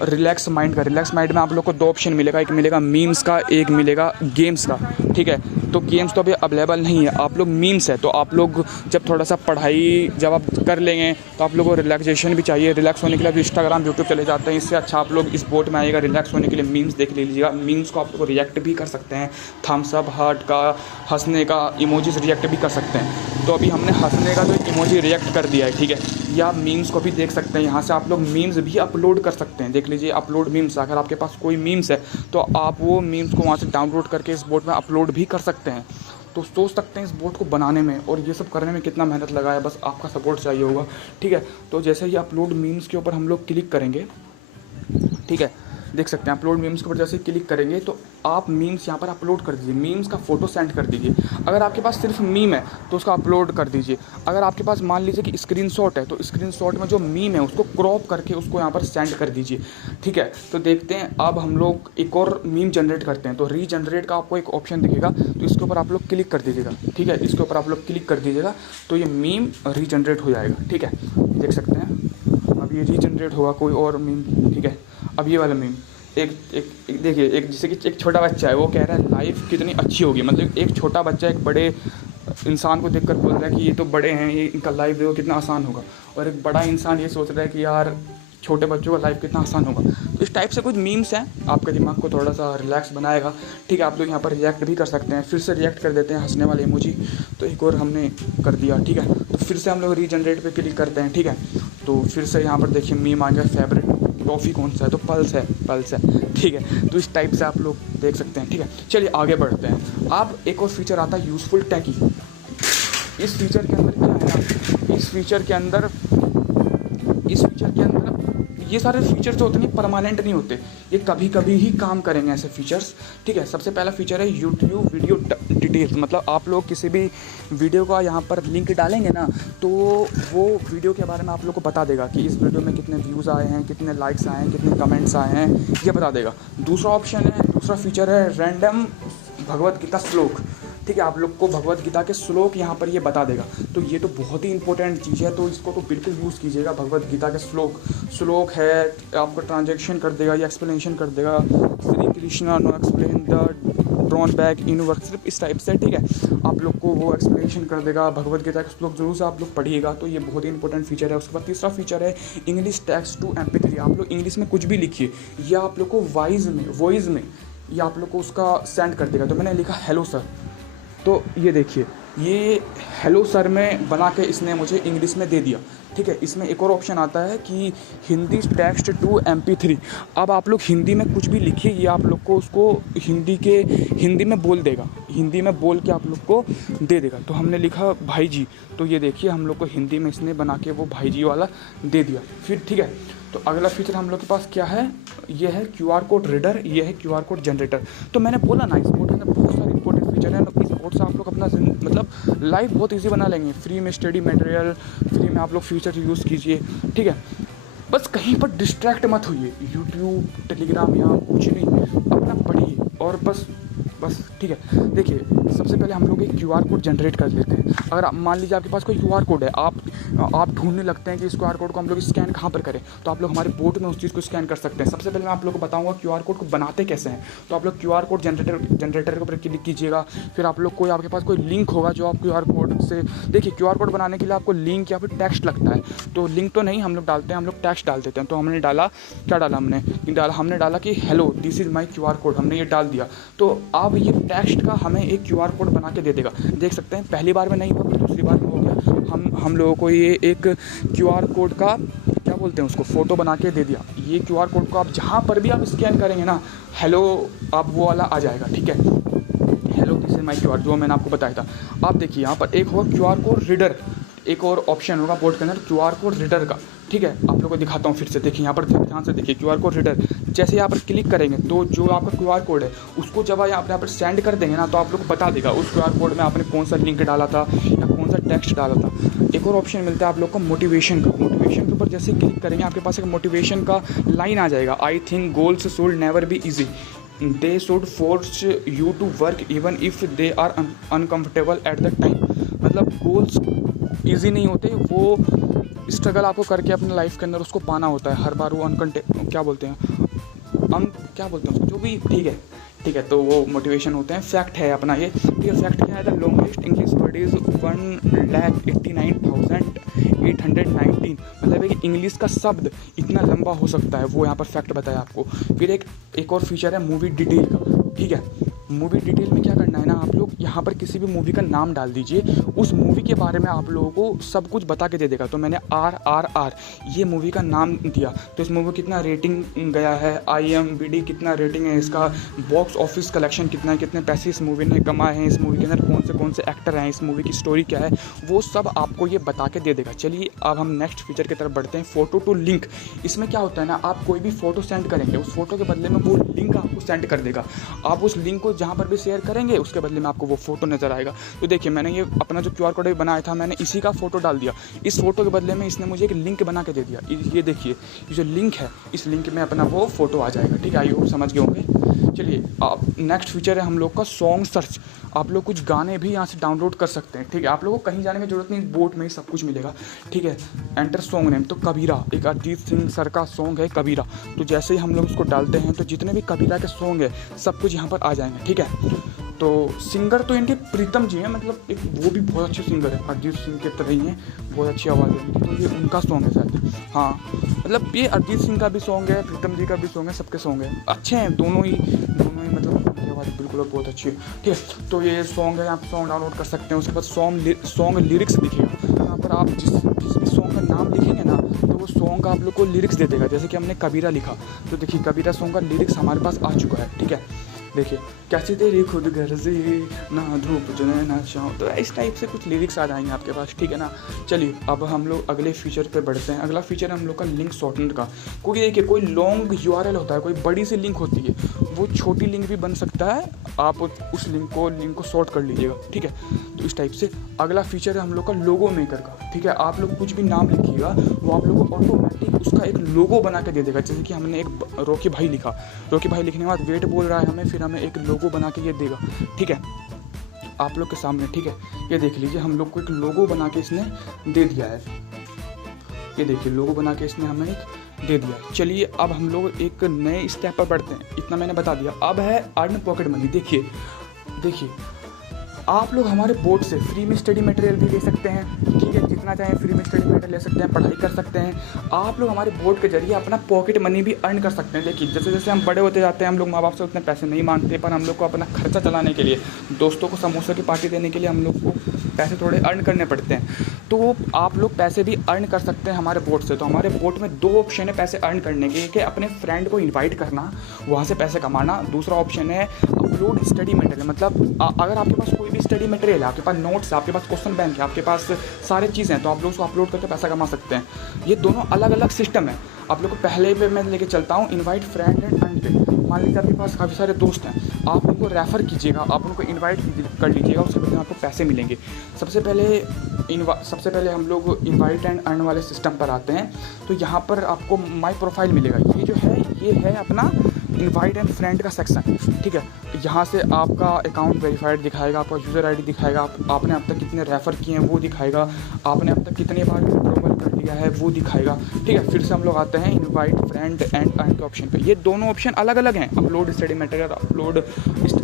रिलैक्स माइंड में आप लोग को 2 ऑप्शन मिलेगा, एक मिलेगा मीम्स का, एक मिलेगा गेम्स का। ठीक है। तो गेम्स तो अभी अवेलेबल नहीं है, आप लोग मीम्स है, तो आप लोग जब थोड़ा सा पढ़ाई जब आप कर लेंगे तो आप लोगों को रिलैक्सेशन भी चाहिए। रिलैक्स होने के लिए आप इंस्टाग्राम यूट्यूब चले जाते हैं, इससे अच्छा आप लोग इस बोट में आइएगा। रिलैक्स होने के लिए मीम्स देख लीजिएगा। मीम्स को आप लोग रिएक्ट भी कर सकते हैं, थम्स अप, हार्ट का, हंसने का इमोजीज रिएक्ट भी कर सकते हैं। तो अभी हमने हंसने का जो इमोजी रिएक्ट कर दिया है, ठीक है। या मीम्स को भी देख सकते हैं, यहाँ से आप लोग मीम्स भी अपलोड कर सकते हैं। देख लीजिए अपलोड मीम्स, अगर आपके पास कोई मीम्स है तो आप वो मीम्स को वहाँ से डाउनलोड करके इस बोट में अपलोड भी कर सकते हैं। तो सोच सकते हैं इस बोट को बनाने में और ये सब करने में कितना मेहनत लगा है, बस आपका सपोर्ट चाहिए होगा, ठीक है। तो जैसे ही अपलोड मीम्स के ऊपर हम लोग क्लिक करेंगे, ठीक है, देख सकते हैं अपलोड मीम्स के ऊपर जैसे क्लिक करेंगे तो आप मीम्स यहाँ पर अपलोड कर दीजिए। मीम्स का फ़ोटो सेंड कर दीजिए। अगर आपके पास सिर्फ मीम है तो उसका अपलोड कर दीजिए। अगर आपके पास मान लीजिए कि स्क्रीनशॉट है तो स्क्रीनशॉट में जो मीम है उसको क्रॉप करके उसको यहाँ पर सेंड कर दीजिए, ठीक है। तो देखते हैं अब हम लोग एक और मीम जनरेट करते हैं। तो रीजनरेट का आपको एक ऑप्शन दिखेगा, तो इसके ऊपर आप लोग क्लिक कर दीजिएगा, ठीक है। इसके ऊपर आप लोग क्लिक कर दीजिएगा तो ये मीम रीजनरेट हो जाएगा, ठीक है। देख सकते हैं अब ये रीजनरेट होगा कोई और मीम, ठीक है। अब ये वाला मीम एक देखिए, एक जैसे कि एक छोटा बच्चा है, वो कह रहा है लाइफ कितनी अच्छी होगी। मतलब एक छोटा बच्चा एक बड़े इंसान को देखकर बोल रहा है कि ये तो बड़े हैं, ये इनका लाइफ देखो कितना आसान होगा। और एक बड़ा इंसान ये सोच रहा है कि यार छोटे बच्चों का लाइफ कितना आसान होगा। तो इस टाइप से कुछ मीम्स हैं, आपके दिमाग को थोड़ा सा रिलैक्स बनाएगा, ठीक है। आप लोग यहाँ पर रिएक्ट भी कर सकते हैं। फिर से रिएक्ट कर देते हैं हंसने वाले इमोजी, तो एक और हमने कर दिया, ठीक है। तो फिर से हम लोग रीजनरेट पे क्लिक करते हैं, ठीक है। तो फिर से यहाँ पर देखिए मीम आ गया, फेवरेट टॉफ़ी कौन सा है, तो पल्स है, ठीक है। तो इस टाइप से आप लोग देख सकते हैं, ठीक है। चलिए आगे बढ़ते हैं। अब एक और फीचर आता है यूज़फुल टैगी। इस फीचर के अंदर क्या है ना, इस फीचर के अंदर ये सारे फीचर्स जो होते हैं परमानेंट नहीं होते, ये कभी कभी ही काम करेंगे ऐसे फीचर्स, ठीक है। सबसे पहला फीचर है यूट्यूब वीडियो डिटेल्स। मतलब आप लोग किसी भी वीडियो का यहाँ पर लिंक डालेंगे ना, तो वो वीडियो के बारे में आप लोग को बता देगा कि इस वीडियो में कितने व्यूज़ आए हैं, कितने लाइक्स आए हैं, कितने कमेंट्स आए हैं, ये बता देगा। दूसरा फीचर है रैंडम भगवद गीता श्लोक, ठीक है। आप लोग को भगवद गीता के श्लोक यहाँ पर ये बता देगा। तो ये तो बहुत ही इंपॉर्टेंट चीज़ है, तो इसको तो बिल्कुल यूज़ कीजिएगा। भगवद गीता के श्लोक है, आपको ट्रांजैक्शन कर देगा या एक्सप्लेनेशन कर देगा। Shri Krishna know explain the drawn back in work, सिर्फ इस टाइप से, ठीक है। आप लोग को वो एक्सप्लेनेशन कर देगा। भगवद गीता के श्लोक जरूर से आप लोग पढ़िएगा, तो ये बहुत ही इंपॉर्टेंट फीचर है। उसके बाद तीसरा फीचर है इंग्लिश टेक्स्ट टू MP3। आप लोग इंग्लिश में कुछ भी लिखिए, या आप लोग को वॉइस में या आप लोग को उसका सेंड कर देगा। तो मैंने लिखा हेलो सर, तो ये देखिए ये हेलो सर में बना के इसने मुझे इंग्लिश में दे दिया, ठीक है। इसमें एक और ऑप्शन आता है कि हिंदी टेक्स्ट टू MP3। अब आप लोग हिंदी में कुछ भी लिखिए, ये आप लोग को उसको हिंदी में बोल देगा, हिंदी में बोल के आप लोग को दे देगा। तो हमने लिखा भाई जी, तो ये देखिए हम लोग को हिंदी में इसने बना के वो भाई जी वाला दे दिया, फिर ठीक है। तो अगला फीचर हम लोग के पास क्या है, ये है QR कोड रीडर, ये है QR कोड जनरेटर। तो मैंने बोला ना इस बोर्ड के अंदर बहुत सारे इंपॉर्टेंट फीचर हैं। इस बोर्ड से आप लोग अपना मतलब लाइफ बहुत ईजी बना लेंगे। फ्री में स्टडी मटेरियल, फ्री में आप लोग फीचर यूज़ कीजिए, ठीक है। बस कहीं पर डिस्ट्रैक्ट मत होइए, यूट्यूब टेलीग्राम यहाँ कुछ नहीं, अपना पढ़िए और बस ठीक है। देखिए सबसे पहले हम लोग एक QR कोड जनरेट कर लेते हैं। अगर आप मान लीजिए आपके पास कोई QR कोड है, आप ढूंढने लगते हैं कि इस QR कोड को हम लोग स्कैन कहाँ पर करें, तो आप लोग हमारे बोर्ड में उस चीज़ को स्कैन कर सकते हैं। सबसे पहले मैं आप लोग को बताऊंगा QR कोड को बनाते कैसे हैं। तो आप लोग QR कोड जनरेटर के ऊपर क्लिक कीजिएगा। फिर आप लोग आपके पास कोई लिंक होगा जो आप QR कोड से, देखिए QR कोड बनाने के लिए आपको लिंक या फिर टेक्स्ट लगता है। तो लिंक तो नहीं हम लोग डालते हैं, हम लोग टेक्स्ट डाल देते हैं। तो हमने डाला, क्या डाला हमने डाला कि hello this is my QR code, हमने ये डाल दिया। तो अब ये टेक्स्ट का हमें एक QR कोड बना के दे देगा। देख सकते हैं पहली बार में नहीं हुआ, फिर दूसरी बार में हो गया। हम लोगों को ये एक QR कोड का क्या बोलते हैं उसको फ़ोटो बना के दे दिया। ये QR कोड को आप जहाँ पर भी आप स्कैन करेंगे ना, हेलो आप वो वाला आ जाएगा, ठीक है। Hello this is my QR, जो मैंने आपको बताया था। आप देखिए यहाँ पर एक होगा QR कोड रीडर, एक और ऑप्शन होगा बोर्ड के अंदर QR कोड रीडर का, ठीक है। आप लोगों को दिखाता हूँ फिर से, देखिए यहाँ पर ध्यान से देखिए QR कोड रीडर। जैसे यहाँ पर क्लिक करेंगे तो जो आपका QR कोड है उसको जब आप यहाँ पर सेंड कर देंगे ना, तो आप लोग को बता देगा उस QR कोड में आपने कौन सा लिंक डाला था या कौन सा टेक्स्ट डाला था। एक और ऑप्शन मिलता है आप लोग को मोटिवेशन का। मोटिवेशन के ऊपर जैसे क्लिक करेंगे आपके पास एक मोटिवेशन का लाइन आ जाएगा। I think goals should never be easy, they should force you to work even if they are uncomfortable at the time. मतलब गोल्स ईजी नहीं होते, वो स्ट्रगल आपको करके अपने लाइफ के अंदर उसको पाना होता है। हर बार वो क्या बोलते हैं उसको, जो भी, ठीक है। ठीक है, तो वो मोटिवेशन होते हैं। फैक्ट है अपना ये, ठीक है। फैक्ट क्या है, the longest English word is 1,89,819, मतलब है कि इंग्लिश का शब्द इतना लंबा हो सकता है, वो यहाँ पर फैक्ट बताया आपको। फिर एक और फीचर है मूवी डिटेल का, ठीक है। मूवी डिटेल में क्या करना है ना, आप लोग यहाँ पर किसी भी मूवी का नाम डाल दीजिए, उस मूवी के बारे में आप लोगों को सब कुछ बता के दे देगा। तो मैंने RRR ये मूवी का नाम दिया, तो इस मूवी को कितना रेटिंग गया है, IMDb कितना रेटिंग है इसका, बॉक्स ऑफिस कलेक्शन कितना है, कितने पैसे इस मूवी ने कमाए हैं, इस मूवी के अंदर कौन से एक्टर हैं, इस मूवी की स्टोरी क्या है, वो सब आपको ये बता के दे देगा। चलिए अब हम नेक्स्ट फीचर की तरफ बढ़ते हैं, फ़ोटो टू लिंक। इसमें क्या होता है ना, आप कोई भी फ़ोटो सेंड करेंगे, उस फोटो के बदले में वो लिंक आपको सेंड कर देगा। आप उस लिंक को जहाँ पर भी शेयर करेंगे उसके बदले में आपको वो फोटो नज़र आएगा। तो देखिए मैंने ये अपना जो QR कोड बनाया था, मैंने इसी का फोटो डाल दिया। इस फोटो के बदले में इसने मुझे एक लिंक बना के दे दिया। ये देखिए, ये जो लिंक है, इस लिंक में अपना वो फोटो आ जाएगा, ठीक है। आई होप समझ गए होंगे। चलिए अब नेक्स्ट फीचर है हम लोग का सॉन्ग सर्च। आप लोग कुछ गाने भी यहाँ से डाउनलोड कर सकते हैं, ठीक है। आप लोगों को कहीं जाने की जरूरत नहीं, बोट में ही सब कुछ मिलेगा, ठीक है। एंटर सॉन्ग नेम, तो कबीरा, एक अरिजीत सिंह सर का सॉन्ग है कबीरा। तो जैसे ही हम लोग उसको डालते हैं तो जितने भी कबीरा के सॉन्ग है सब कुछ यहाँ पर आ जाएंगे, ठीक है। तो सिंगर तो इनके प्रीतम जी हैं, मतलब एक वो भी बहुत अच्छे सिंगर है, अरिजीत सिंह के तरह ही हैं, बहुत अच्छी आवाज़ है उनकी। तो ये उनका सॉन्ग है शायद, हाँ, मतलब ये अरिजीत सिंह का भी सॉन्ग है, प्रीतम जी का भी सॉन्ग है, सबके सॉन्ग है, अच्छे हैं दोनों ही, मतलब उनकी आवाज़ बिल्कुल बहुत अच्छी है, ठीक है। तो ये सॉन्ग है, आप सॉन्ग डाउनलोड कर सकते हैं। उसके बाद सॉन्ग लिरिक्स दिखेगा, यहाँ पर आप जिस भी सॉन्ग का नाम लिखेंगे ना, तो वो सॉन्ग का आप लोग को लिरिक्स दे देगा। जैसे कि हमने कबीरा लिखा, तो देखिए कबीरा सॉन्ग का लिरिक्स हमारे पास आ चुका है, ठीक है। देखिए, कैसी तेरी खुद गर्जी, ना धूप जले ना छाँव, तो इस टाइप से कुछ लिरिक्स आ जाएंगे आपके पास, ठीक है ना। चलिए अब हम लोग अगले फीचर पे बढ़ते हैं। अगला फीचर है हम लोग का लिंक शॉर्टनर का। क्योंकि देखिए कोई लॉन्ग URL होता है, कोई बड़ी सी लिंक होती है, वो छोटी लिंक भी बन सकता है, आप उस लिंक को शॉर्ट कर लीजिएगा, ठीक है। तो इस टाइप से अगला फीचर है हम लोग का लोगो मेकर का, ठीक है। आप लोग कुछ भी नाम लिखिएगा, वो आप लोग को ऑटोमेटिक उसका एक लोगो बना के दे देगा। जैसे कि हमने एक रॉकी भाई लिखा, रॉकी भाई लिखने के बाद वेट बोल रहा है हमें, फिर हमें एक लोगो बना के ये देगा, ठीक है, आप लोग के सामने, ठीक है। ये देख लीजिए, हम लोग को एक लोगो बना के इसने दे दिया है, ये देखिए लोगो बना के इसने हमें एक दे दिया। चलिए अब हम लोग एक नए स्टेप पर बढ़ते हैं। इतना मैंने बता दिया, अब है अर्न पॉकेट मनी। देखिए आप लोग हमारे बोर्ड से फ्री में स्टडी मटेरियल भी ले सकते हैं, ठीक है, जितना चाहें फ्री में स्टडी मटेरियल ले सकते हैं, पढ़ाई कर सकते हैं। आप लोग हमारे बोर्ड के जरिए अपना पॉकेट मनी भी अर्न कर सकते हैं। देखिए जैसे जैसे हम बड़े होते जाते हैं, हम लोग माँ बाप से उतने पैसे नहीं मांगते, पर हम लोग को अपना खर्चा चलाने के लिए, दोस्तों को समोसे की पार्टी देने के लिए हम लोग को पैसे थोड़े अर्न करने पड़ते हैं। तो आप लोग पैसे भी अर्न कर सकते हैं हमारे बोर्ड से। तो हमारे बोर्ड में 2 ऑप्शन है पैसे अर्न करने के, कि अपने फ्रेंड को इन्वाइट करना, वहाँ से पैसे कमाना। दूसरा ऑप्शन है अपलोड स्टडी मटेरियल, मतलब अगर आपके पास कोई भी स्टडी मटेरियल है, आपके पास नोट्स है, आपके पास क्वेश्चन बैंक है, आपके पास सारे चीज़ें हैं, तो आप लोग उसको अपलोड करके पैसा कमा सकते हैं। ये दोनों अलग अलग सिस्टम है। आप लोग को पहले पे मैं लेके चलता हूँ, इनवाइट फ्रेंड एंड अर्न पे। मान लीजिए आपके पास काफ़ी सारे दोस्त हैं, आप उनको रेफ़र कीजिएगा, आप उनको इनवाइट कर लीजिएगा, उसके बदले आपको पैसे मिलेंगे। सबसे पहले हम लोग इनवाइट एंड अर्न वाले सिस्टम पर आते हैं। तो यहाँ पर आपको माई प्रोफाइल मिलेगा। ये जो है, ये है अपना इनवाइट एंड फ्रेंड का सेक्शन, ठीक है। यहाँ से आपका अकाउंट वेरीफाइड दिखाएगा, आपका यूज़र आईडी दिखाएगा, आपने अब तक कितने रेफ़र किए हैं वो दिखाएगा, आपने अब तक कितनी बार विड्रॉवल कर लिया है वो दिखाएगा, ठीक है। फिर से हम लोग आते हैं इनवाइट फ्रेंड एंड अर्न के ऑप्शन पे। ये दोनों ऑप्शन अलग अलग हैं, upload study material,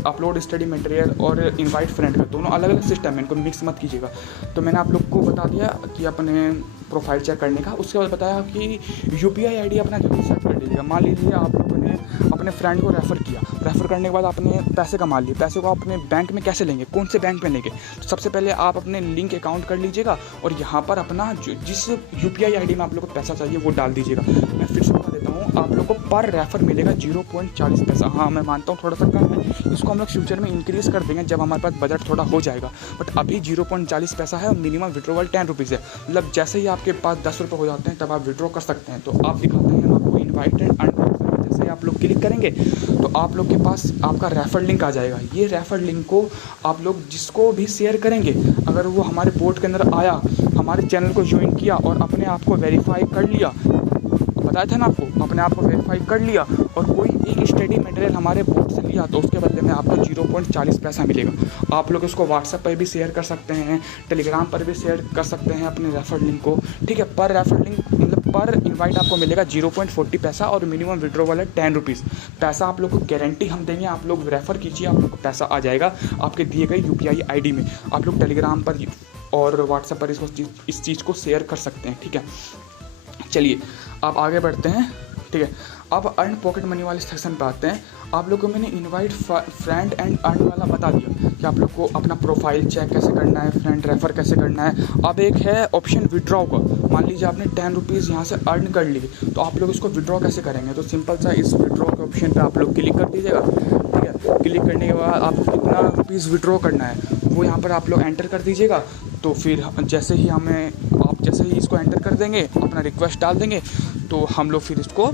upload study material और इनवाइट फ्रेंड का दोनों अलग अलग सिस्टम है, इनको मिक्स मत कीजिएगा। तो मैंने आप लोग को बता दिया कि अपने प्रोफाइल चेक करने का। उसके बाद बताया कि UPI ID अपना जल्दी सेट कर लीजिएगा। मान लीजिए आप लोगों ने अपने फ्रेंड को रेफ़र किया, रेफ़र करने के बाद आपने पैसे कमा लिए, पैसे को अपने बैंक में कैसे लेंगे, कौन से बैंक में लेंगे, तो सबसे पहले आप अपने लिंक अकाउंट कर लीजिएगा और यहाँ पर अपना जिस UPI ID में आप लोग को पैसा चाहिए वो डाल दीजिएगा। मैं फिर से बता देता हूँ, आप लोग को पर रेफ़र मिलेगा 0.40 पैसा। हाँ मैं मानता हूँ थोड़ा सा कम है, इसको हम लोग फ्यूचर में इंक्रीज़ कर देंगे जब हमारे पास बजट थोड़ा हो जाएगा, बट अभी 0.40 पैसा है और मिनिमम विड्रॉवल 10 रुपीज़ है। मतलब जैसे ही आपके पास 10 रुपये हो जाते हैं तब आप विड्रॉ कर सकते हैं। तो आप दिखाते हैं आपको इन्वाइट एंड अर्न, जैसे आप लोग क्लिक करेंगे तो आप लोग के पास आपका रेफर लिंक आ जाएगा। ये रेफर लिंक को आप लोग जिसको भी शेयर करेंगे, अगर वो हमारे बोर्ड के अंदर आया, हमारे चैनल को ज्वाइन किया और अपने आप को वेरीफाई कर लिया, बताया था ना आपको, अपने आप को वेरीफाई कर लिया और कोई एक स्टडी मटेरियल हमारे बोर्ड से लिया, तो उसके बदले में आपको 0.40 पैसा मिलेगा। आप लोग इसको व्हाट्सएप पर भी शेयर कर सकते हैं, टेलीग्राम पर भी शेयर कर सकते हैं अपने रेफर लिंक को, ठीक है। पर रेफर लिंक मतलब पर इनवाइट आपको मिलेगा 0.40 पैसा और मिनिमम विड्रॉवल है 10 रुपीज़। पैसा आप लोग को गारंटी हम देंगे, आप लोग रेफ़र कीजिए, आप लोग को पैसा आ जाएगा आपके दिए गए UPI ID में। आप लोग टेलीग्राम पर और व्हाट्सएप पर इस चीज़ को शेयर कर सकते हैं, ठीक है। चलिए आप आगे बढ़ते हैं, ठीक है। अब अर्न पॉकेट मनी वाले सेक्शन पे आते हैं। आप लोगों को मैंने इनवाइट फ्रेंड एंड अर्न वाला बता दिया कि आप लोग को अपना प्रोफाइल चेक कैसे करना है, फ्रेंड रेफ़र कैसे करना है। अब एक है ऑप्शन विड्रॉ का। मान लीजिए आपने 10 रुपीज़ यहाँ से अर्न कर लिए, तो आप लोग इसको विड्रॉ कैसे करेंगे। तो सिंपल सा इस विड्रॉ के ऑप्शन पे आप लोग क्लिक कर दीजिएगा, ठीक है। क्लिक करने के बाद आपको कितना रुपीज़ विड्रॉ करना है वो यहाँ पर आप लोग एंटर कर दीजिएगा। तो फिर जैसे ही जैसे ही इसको एंटर कर देंगे, अपना रिक्वेस्ट डाल देंगे, तो हम लोग फिर इसको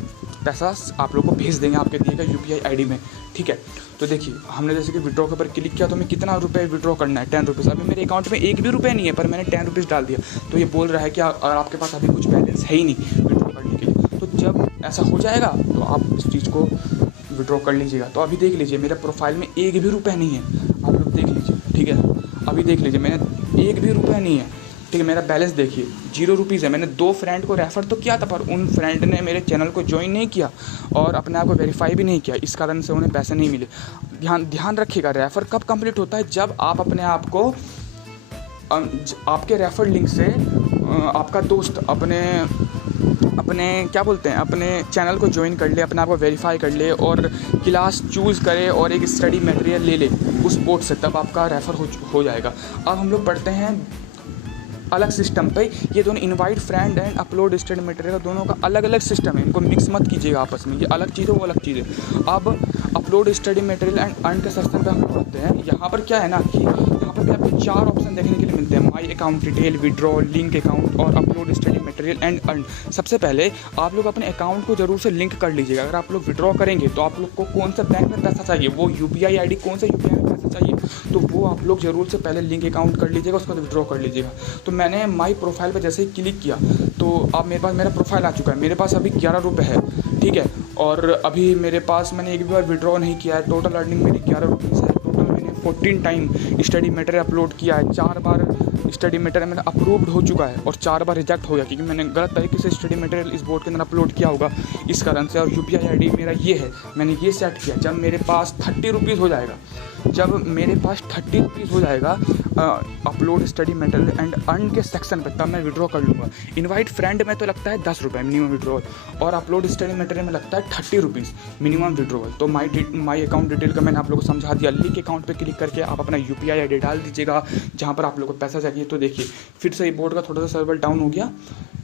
पैसा आप लोग को भेज देंगे आपके दिए गए UPI ID में, ठीक है। तो देखिए हमने जैसे कि विड्रॉ के ऊपर क्लिक किया तो हमें कितना रुपए विड्रॉ करना है, 10 रुपीज़। अभी मेरे अकाउंट में एक भी रुपये नहीं है, पर मैंने 10 रुपीज़ डाल दिया। तो ये बोल रहा है कि अगर आपके पास अभी कुछ बैलेंस है ही नहीं विड्रॉ करने के लिए, तो जब ऐसा हो जाएगा तो आप इस चीज़ को विड्रॉ कर लीजिएगा। तो अभी देख लीजिए मेरे प्रोफाइल में एक भी रुपये नहीं है, आप लोग देख लीजिए, ठीक है। अभी देख लीजिए मैंने एक भी रुपये नहीं है, ठीक है। मेरा बैलेंस देखिए 0 रुपीज़ है। मैंने 2 फ्रेंड को रेफ़र तो किया था, पर उन फ्रेंड ने मेरे चैनल को ज्वाइन नहीं किया और अपने आप को वेरीफाई भी नहीं किया, इस कारण से उन्हें पैसे नहीं मिले। ध्यान रखिएगा, रेफ़र कब कंप्लीट होता है, जब आप अपने आप को आपके रेफ़र लिंक से आपका दोस्त अपने क्या बोलते हैं, अपने चैनल को ज्वाइन कर ले, अपने आप को वेरीफाई कर ले और क्लास चूज़ करे और एक स्टडी मटेरियल ले ले उस बोर्ड से, तब आपका रेफ़र हो जाएगा। अब हम लोग पढ़ते हैं अलग सिस्टम पे। ये दोनों invite friend and upload study material दोनों का अलग अलग सिस्टम है, इनको मिक्स मत कीजिएगा आपस में, ये अलग चीज़ है वो अलग चीज़ है। अब upload study material and earn के सेक्शन पे हम लोग पढ़ते हैं। यहाँ पर क्या है ना कि यहाँ पर भी आपको 4 ऑप्शन देखने के लिए मिलते हैं, my account detail, withdraw, link account और upload study material and earn. सबसे पहले आप लोग अपने अकाउंट को जरूर से लिंक कर लीजिएगा। अगर आप लोग विड्रॉ करेंगे तो आप लोग को कौन सा बैंक में पैसा चाहिए, वो UPI ID कौन सा UPI में पैसा चाहिए, तो वो आप लोग जरूर से पहले लिंक अकाउंट कर लीजिएगा, उसके बाद विड्रॉ कर लीजिएगा। तो मैंने माई प्रोफाइल पर जैसे ही क्लिक किया तो अब मेरे पास मेरा प्रोफाइल आ चुका है। मेरे पास अभी 11 रुपये है, ठीक है। और अभी मेरे पास मैंने एक भी बार विड्रॉ नहीं किया है। टोटल अर्निंग मेरी 11 रुपीज़ है। टोटल मैंने 14 टाइम स्टडी मटेरियल अपलोड किया है। 4 बार स्टडी मटेरियल मेरा अप्रूव्ड हो चुका है और 4 बार रिजेक्ट हो गया क्योंकि मैंने गलत तरीके से स्टडी मटेरियल इस बोर्ड के अंदर अपलोड किया होगा, इस कारण से। और UPI ID मेरा ये है, मैंने ये सेट किया। जब मेरे पास 30 रुपीज़ हो जाएगा, जब मेरे पास 30 रुपीज़ हो जाएगा upload study material and earn के सेक्शन पर, तब मैं विड्रॉ कर लूँगा। इनवाइट फ्रेंड में तो लगता है 10 रुपये मिनिमम विड्रॉल और अपलोड स्टडी मटेरियल में लगता है 30 रुपीज़ मिनिमम विड्रॉल। तो माई अकाउंट डिटेल का मैंने आप लोगों को समझा दिया। लिंक अकाउंट पे क्लिक करके आप अपना UPI ID डाल दीजिएगा जहाँ पर आप लोगों को पैसा चाहिए। तो देखिए फिर से बोर्ड का थोड़ा सा सर्वर डाउन हो गया,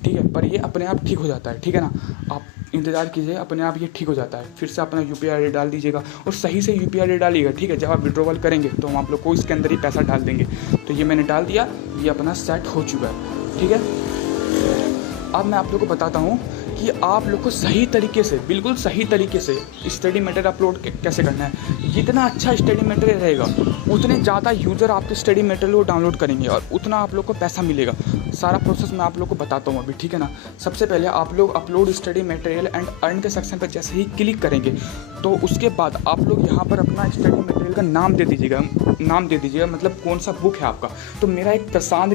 ठीक है, पर ये अपने आप ठीक हो जाता है, ठीक है ना। आप इंतज़ार कीजिए, अपने आप ये ठीक हो जाता है। फिर से अपना UPI ID डाल दीजिएगा और सही से UPI ID डालिएगा, ठीक है। जब आप विड्रॉवल करेंगे तो हम आप लोग को इसके अंदर ही पैसा डाल देंगे। तो ये मैंने डाल दिया, ये अपना सेट हो चुका है, ठीक है। अब मैं आप लोग को बताता हूँ कि आप लोग को सही तरीके से, बिल्कुल सही तरीके से स्टडी मटेरियल अपलोड कैसे करना है। जितना अच्छा स्टडी मटेरियल रहेगा उतने ज़्यादा यूज़र आपके स्टडी मटेरियल को डाउनलोड करेंगे और उतना आप लोग को पैसा मिलेगा। सारा प्रोसेस मैं आप लोग को बताता हूँ अभी, ठीक है ना। सबसे पहले आप लोग upload study material and earn के सेक्शन पर जैसे ही क्लिक करेंगे तो उसके बाद आप लोग यहाँ पर अपना स्टडी मटेरियल का नाम दे दीजिएगा। मतलब कौन सा बुक है आपका। तो मेरा एक प्रशांत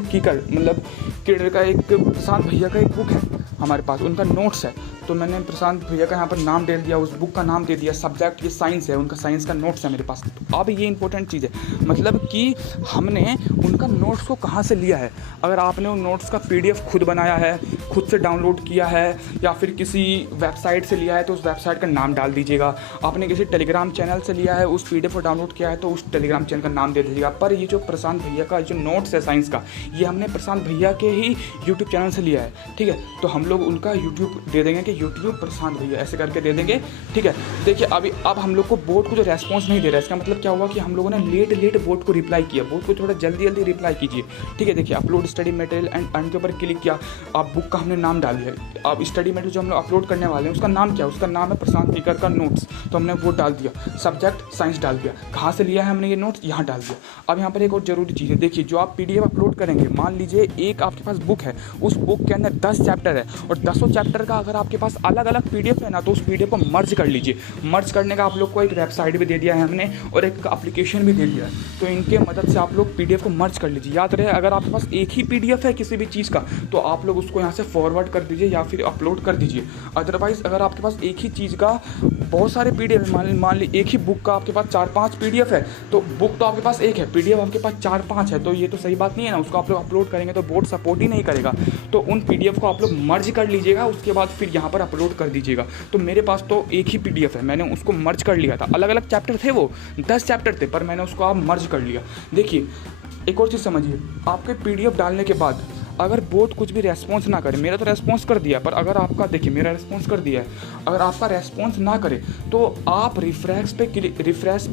किडर का एक प्रशांत भैया का एक बुक है हमारे पास, उनका नोट्स है। तो मैंने प्रशांत भैया का यहाँ पर नाम दे दिया, उस बुक का नाम दे दिया। सब्जेक्ट ये साइंस है, उनका साइंस का नोट्स है मेरे पास। तो अब ये इंपॉर्टेंट चीज़ है, मतलब कि हमने उनका नोट्स को कहाँ से लिया है। अगर आपने उन नोट्स का PDF खुद बनाया है, खुद से डाउनलोड किया है या फिर किसी वेबसाइट से लिया है तो उस वेबसाइट का नाम डाल दीजिएगा। आपने किसी टेलीग्राम चैनल से लिया है, उस PDF को डाउनलोड किया है तो उस टेलीग्राम चैनल का नाम दे दीजिएगा। पर ये जो प्रशांत भैया का जो नोट्स है साइंस का, ये हमने प्रशांत भैया के ही यूट्यूब चैनल से लिया है, ठीक है। तो हम लोग उनका यूट्यूब दे देंगे कि यूट्यूब प्रशांत भैया ऐसे करके दे देंगे, ठीक है। देखिए अब हम लोग को बोर्ड को जो रेस्पॉन्स नहीं दे रहा है, इसका मतलब क्या हुआ कि हम लोगों ने लेट बोर्ड को रिप्लाई किया। बोर्ड को थोड़ा जल्दी रिप्लाई कीजिए, ठीक है। देखिए upload study material and earn के ऊपर क्लिक किया, आप बुक का हमने नाम डाल दिया। अब स्टडी मटेरियल जो हम लोग अपलोड करने वाले हैं उसका नाम क्या है, उसका नाम है प्रशांत किकर का नोट्स, तो हमने वो डाल दिया। सब्जेक्ट साइंस डाल दिया, कहाँ से लिया है हमने ये नोट्स, यहाँ डाल दिया। अब यहाँ पर एक और ज़रूरी चीज़ है, देखिए जो आप PDF अपलोड करेंगे, मान लीजिए एक आपके पास बुक है, उस बुक के अंदर 10 चैप्टर है और 10 चैप्टर का अगर आपके पास पास अलग अलग PDF है ना, तो उस PDF को मर्ज कर लीजिए। मर्ज करने का आप लोग को एक वेबसाइट भी दे दिया है हमने और एक एप्लीकेशन भी दे दिया है, तो इनके मदद से आप लोग PDF को मर्ज कर लीजिए। याद रहे, अगर आपके पास एक ही PDF है किसी भी चीज़ का, तो आप लोग उसको यहाँ से फॉरवर्ड कर दीजिए या फिर अपलोड कर दीजिए। अदरवाइज़ अगर आपके पास एक ही चीज़ का बहुत सारे PDF है, मान ली एक ही बुक का आपके पास 4-5 PDF है, तो बुक तो आपके पास एक है, PDF आपके पास 4-5 है, तो ये तो सही बात नहीं है ना। उसको आप लोग अपलोड करेंगे तो बोर्ड सपोर्ट ही नहीं करेगा। तो उन PDF को आप लोग मर्ज कर लीजिएगा, उसके बाद फिर यहाँ पर अपलोड कर दीजिएगा। तो मेरे पास तो एक ही PDF है, मैंने उसको मर्ज कर लिया था। अलग अलग चैप्टर थे, वो 10 चैप्टर थे, पर मैंने उसको आप मर्ज कर लिया। देखिए एक और चीज़ समझिए, आपके PDF डालने के बाद अगर बोर्ड कुछ भी रेस्पॉन्स ना करे, मेरा तो रेस्पॉन्स कर दिया, पर अगर आपका, देखिए मेरा रेस्पॉन्स कर दिया है, अगर आपका रेस्पॉन्स ना करे तो आप रिफ्रेश पे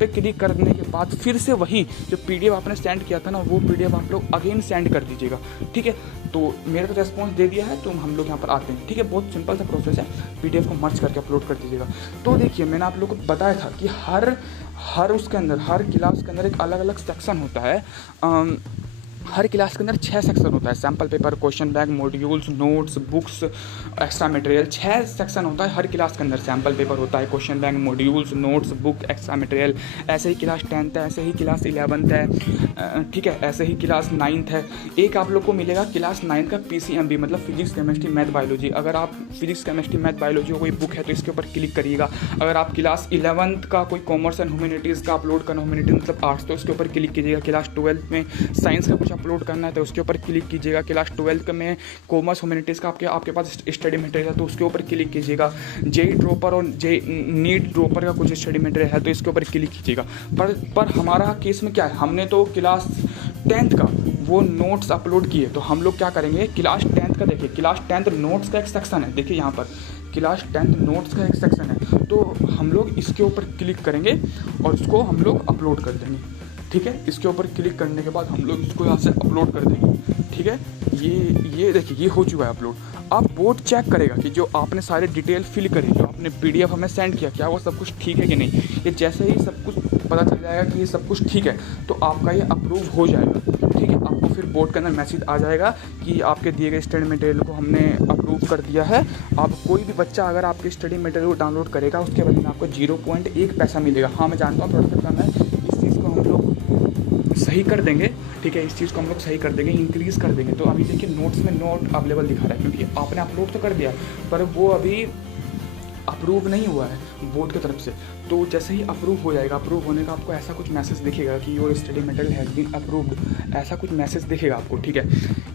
क्लिक करने के बाद फिर से वही जो PDF आपने सेंड किया था ना, वो PDF आप लोग अगेन सेंड कर दीजिएगा, ठीक है। तो मेरा तो रेस्पॉन्स दे दिया है, तो हम लोग यहाँ पर आते हैं, ठीक है। बहुत सिंपल सा प्रोसेस है, PDF को मर्ज करके अपलोड कर दीजिएगा। तो देखिए मैंने आप लोग को बताया था कि हर उसके अंदर, हर क्लास के अंदर एक अलग अलग सेक्शन होता है। हर क्लास के अंदर 6 सेक्शन होता है, sample paper, question bank, modules, notes, books, extra material, 6 section होता है हर क्लास के अंदर। सैम्पल पेपर होता है, question bank, modules, notes, book, extra material. ऐसे ही क्लास 10th है, ऐसे ही क्लास 11th है, ठीक है, ऐसे ही क्लास 9th है। एक आप लोग को मिलेगा क्लास 9th का PCMB, मतलब फिजिक्स, केमिस्ट्री, मैथ, बायोलॉजी। अगर आप फिजिक्स, केमिस्ट्री, मैथ, बायोलॉजी कोई बुक है तो इसके ऊपर क्लिक करिएगा। अगर आप क्लास 11th का कोई कॉमर्स एंड ह्यूमैनिटीज़ का अपलोड करना, ह्यूमैनिटीज मतलब आर्ट्स, तो उसके ऊपर क्लिक कीजिएगा। क्लास 12th में साइंस का कुछ अपलोड करना है तो उसके ऊपर क्लिक कीजिएगा। क्लास 12th में कॉमर्स ह्यूमैनिटीज़ का आपके पास स्टडी मटेरियल है तो उसके ऊपर क्लिक कीजिएगा। जेई ड्रॉपर और नीट ड्रॉपर का कुछ स्टडी मटेरियल है तो इसके ऊपर क्लिक कीजिएगा। पर हमारा केस में क्या है, हमने तो क्लास 10th का वो नोट्स अपलोड किए, तो हम लोग क्या करेंगे, क्लास 10th का देखिए, क्लास 10th नोट्स का एक सेक्शन है, देखिए यहाँ पर क्लास 10th नोट्स का एक सेक्शन है, तो हम लोग इसके ऊपर क्लिक करेंगे और इसको हम लोग अपलोड कर देंगे, ठीक है। इसके ऊपर क्लिक करने के बाद हम लोग इसको यहाँ से अपलोड कर देंगे, ठीक है। ये देखिए ये हो चुका है अपलोड। अब बोर्ड चेक करेगा कि जो आपने सारे डिटेल फिल करी, जो आपने PDF हमें सेंड किया, क्या वो सब कुछ ठीक है कि नहीं। ये जैसे ही सब कुछ पता चल जाएगा कि ये सब कुछ ठीक है, तो आपका ये अप्रूव हो जाएगा, ठीक है। आपको फिर बोर्ड के अंदर मैसेज आ जाएगा कि आपके दिए गए स्टडी मटेरियल को हमने अप्रूव कर दिया है। आप कोई भी बच्चा अगर आपके स्टडी मटेरियल को डाउनलोड करेगा, उसके बदले में आपको 0.1 पैसा मिलेगा। हाँ मैं जानता हूँ थोड़ा सा कम है, इस चीज़ को हम लोग सही कर देंगे, ठीक है। इस चीज़ को हम लोग सही कर देंगे, इंक्रीज़ कर देंगे। तो अभी देखिए नोट्स में नोट अवेलेबल दिखा रहा है, क्योंकि आपने अपलोड तो कर दिया पर वो अभी अप्रूव नहीं हुआ है बोर्ड की तरफ से। तो जैसे ही अप्रूव हो जाएगा, अप्रूव होने का आपको ऐसा कुछ मैसेज दिखेगा कि your study material has been approved, ऐसा कुछ मैसेज दिखेगा आपको, ठीक है।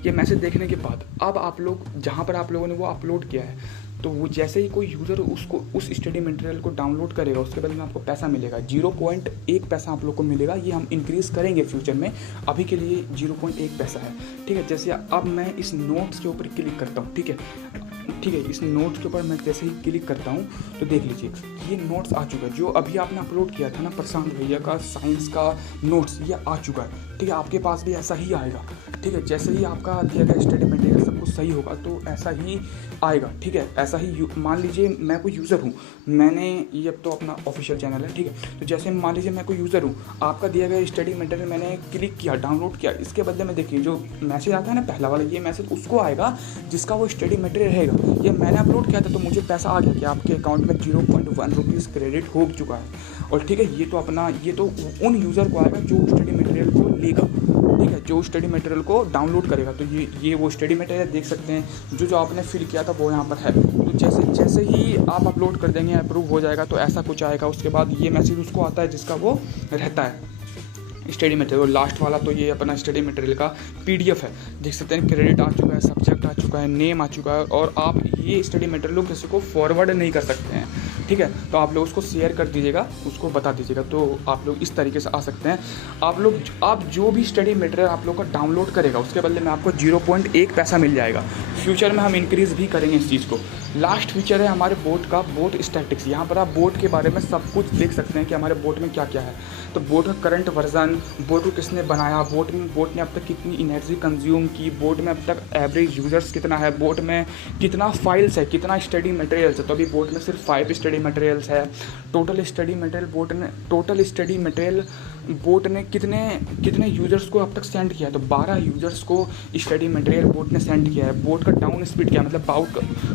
ये मैसेज देखने के बाद अब आप लोग जहाँ पर आप लोगों ने वो अपलोड किया है, तो वो जैसे ही कोई यूज़र उसको उस स्टडी मटेरियल को डाउनलोड करेगा, उसके बदले में आपको पैसा मिलेगा, 0.1 पैसा आप लोग को मिलेगा। ये हम इंक्रीज़ करेंगे फ्यूचर में, अभी के लिए 0.1 पैसा है, ठीक है। जैसे अब मैं इस नोट्स के ऊपर क्लिक करता हूँ, ठीक है, इस नोट्स के ऊपर मैं जैसे ही क्लिक करता हूँ तो देख लीजिए ये नोट्स आ चुका है। जो अभी आपने अपलोड किया था ना प्रशांत भैया का साइंस का नोट्स, ये आ चुका है, ठीक है। आपके पास भी ऐसा ही आएगा, ठीक है। जैसे ही आपका दिया गया स्टडी मटेरियल सब कुछ सही होगा तो ऐसा ही आएगा, ठीक है। ऐसा ही मान लीजिए मैं कोई यूज़र हूँ, मैंने ये अब तो अपना ऑफिशियल चैनल है, ठीक है। तो जैसे मान लीजिए मैं कोई यूज़र हूँ, आपका दिया गया स्टडी मटेरियल मैंने क्लिक किया, डाउनलोड किया, इसके बदले में देखिए जो मैसेज आता है ना पहला वाला, ये मैसेज उसको आएगा जिसका वो स्टडी मटेरियल रहेगा। ये मैंने अपलोड किया था तो मुझे पैसा आ गया कि आपके अकाउंट में 0.1 रुपीज़ क्रेडिट हो चुका है। और ठीक है, ये तो उन यूज़र को आएगा जो स्टडी मटेरियल को लेगा, ठीक है, जो स्टडी मटेरियल को डाउनलोड करेगा। तो ये वो स्टडी मटेरियल देख सकते हैं जो आपने फिल किया था वो यहाँ पर है। तो जैसे ही आप अपलोड कर देंगे, अप्रूव हो जाएगा, तो ऐसा कुछ आएगा। उसके बाद ये मैसेज उसको आता है जिसका वो रहता है स्टडी मटेरियल। लास्ट वाला तो ये अपना स्टडी मटेरियल का PDF है, देख सकते हैं। क्रेडिट आ चुका है, सब्जेक्ट आ चुका है, नेम आ चुका है, और आप ये स्टडी मटेरियल किसी को फॉरवर्ड नहीं कर सकते हैं, ठीक है। तो आप लोग उसको शेयर कर दीजिएगा, उसको बता दीजिएगा, तो आप लोग इस तरीके से आ सकते हैं। आप जो भी स्टडी मटेरियल आप लोग का डाउनलोड करेगा उसके बदले में आपको 0.1 पैसा मिल जाएगा। फ्यूचर में हम इंक्रीज़ भी करेंगे इस चीज़ को। लास्ट फीचर है हमारे बोर्ड का, बोर्ड स्टैटिक्स। यहाँ पर आप बोर्ड के बारे में सब कुछ देख सकते हैं कि हमारे बोर्ड में क्या क्या है। तो बोर्ड का करंट वर्जन, बोर्ड को किसने बनाया, बोर्ड ने अब तक कितनी एनर्जी कंज्यूम की, बोर्ड में अब तक एवरेज यूजर्स कितना है, बोर्ड में कितना फाइल्स है, कितना स्टडी मटेरियल्स है। तो अभी बोर्ड में सिर्फ 5 स्टडी मटेरियल्स है। टोटल स्टडी मटेरियल बोर्ड ने कितने यूजर्स को अब तक सेंड किया है, तो 12 यूजर्स को स्टडी मटेरियल बोर्ड ने सेंड किया है। बोर्ड का डाउन स्पीड क्या है, मतलब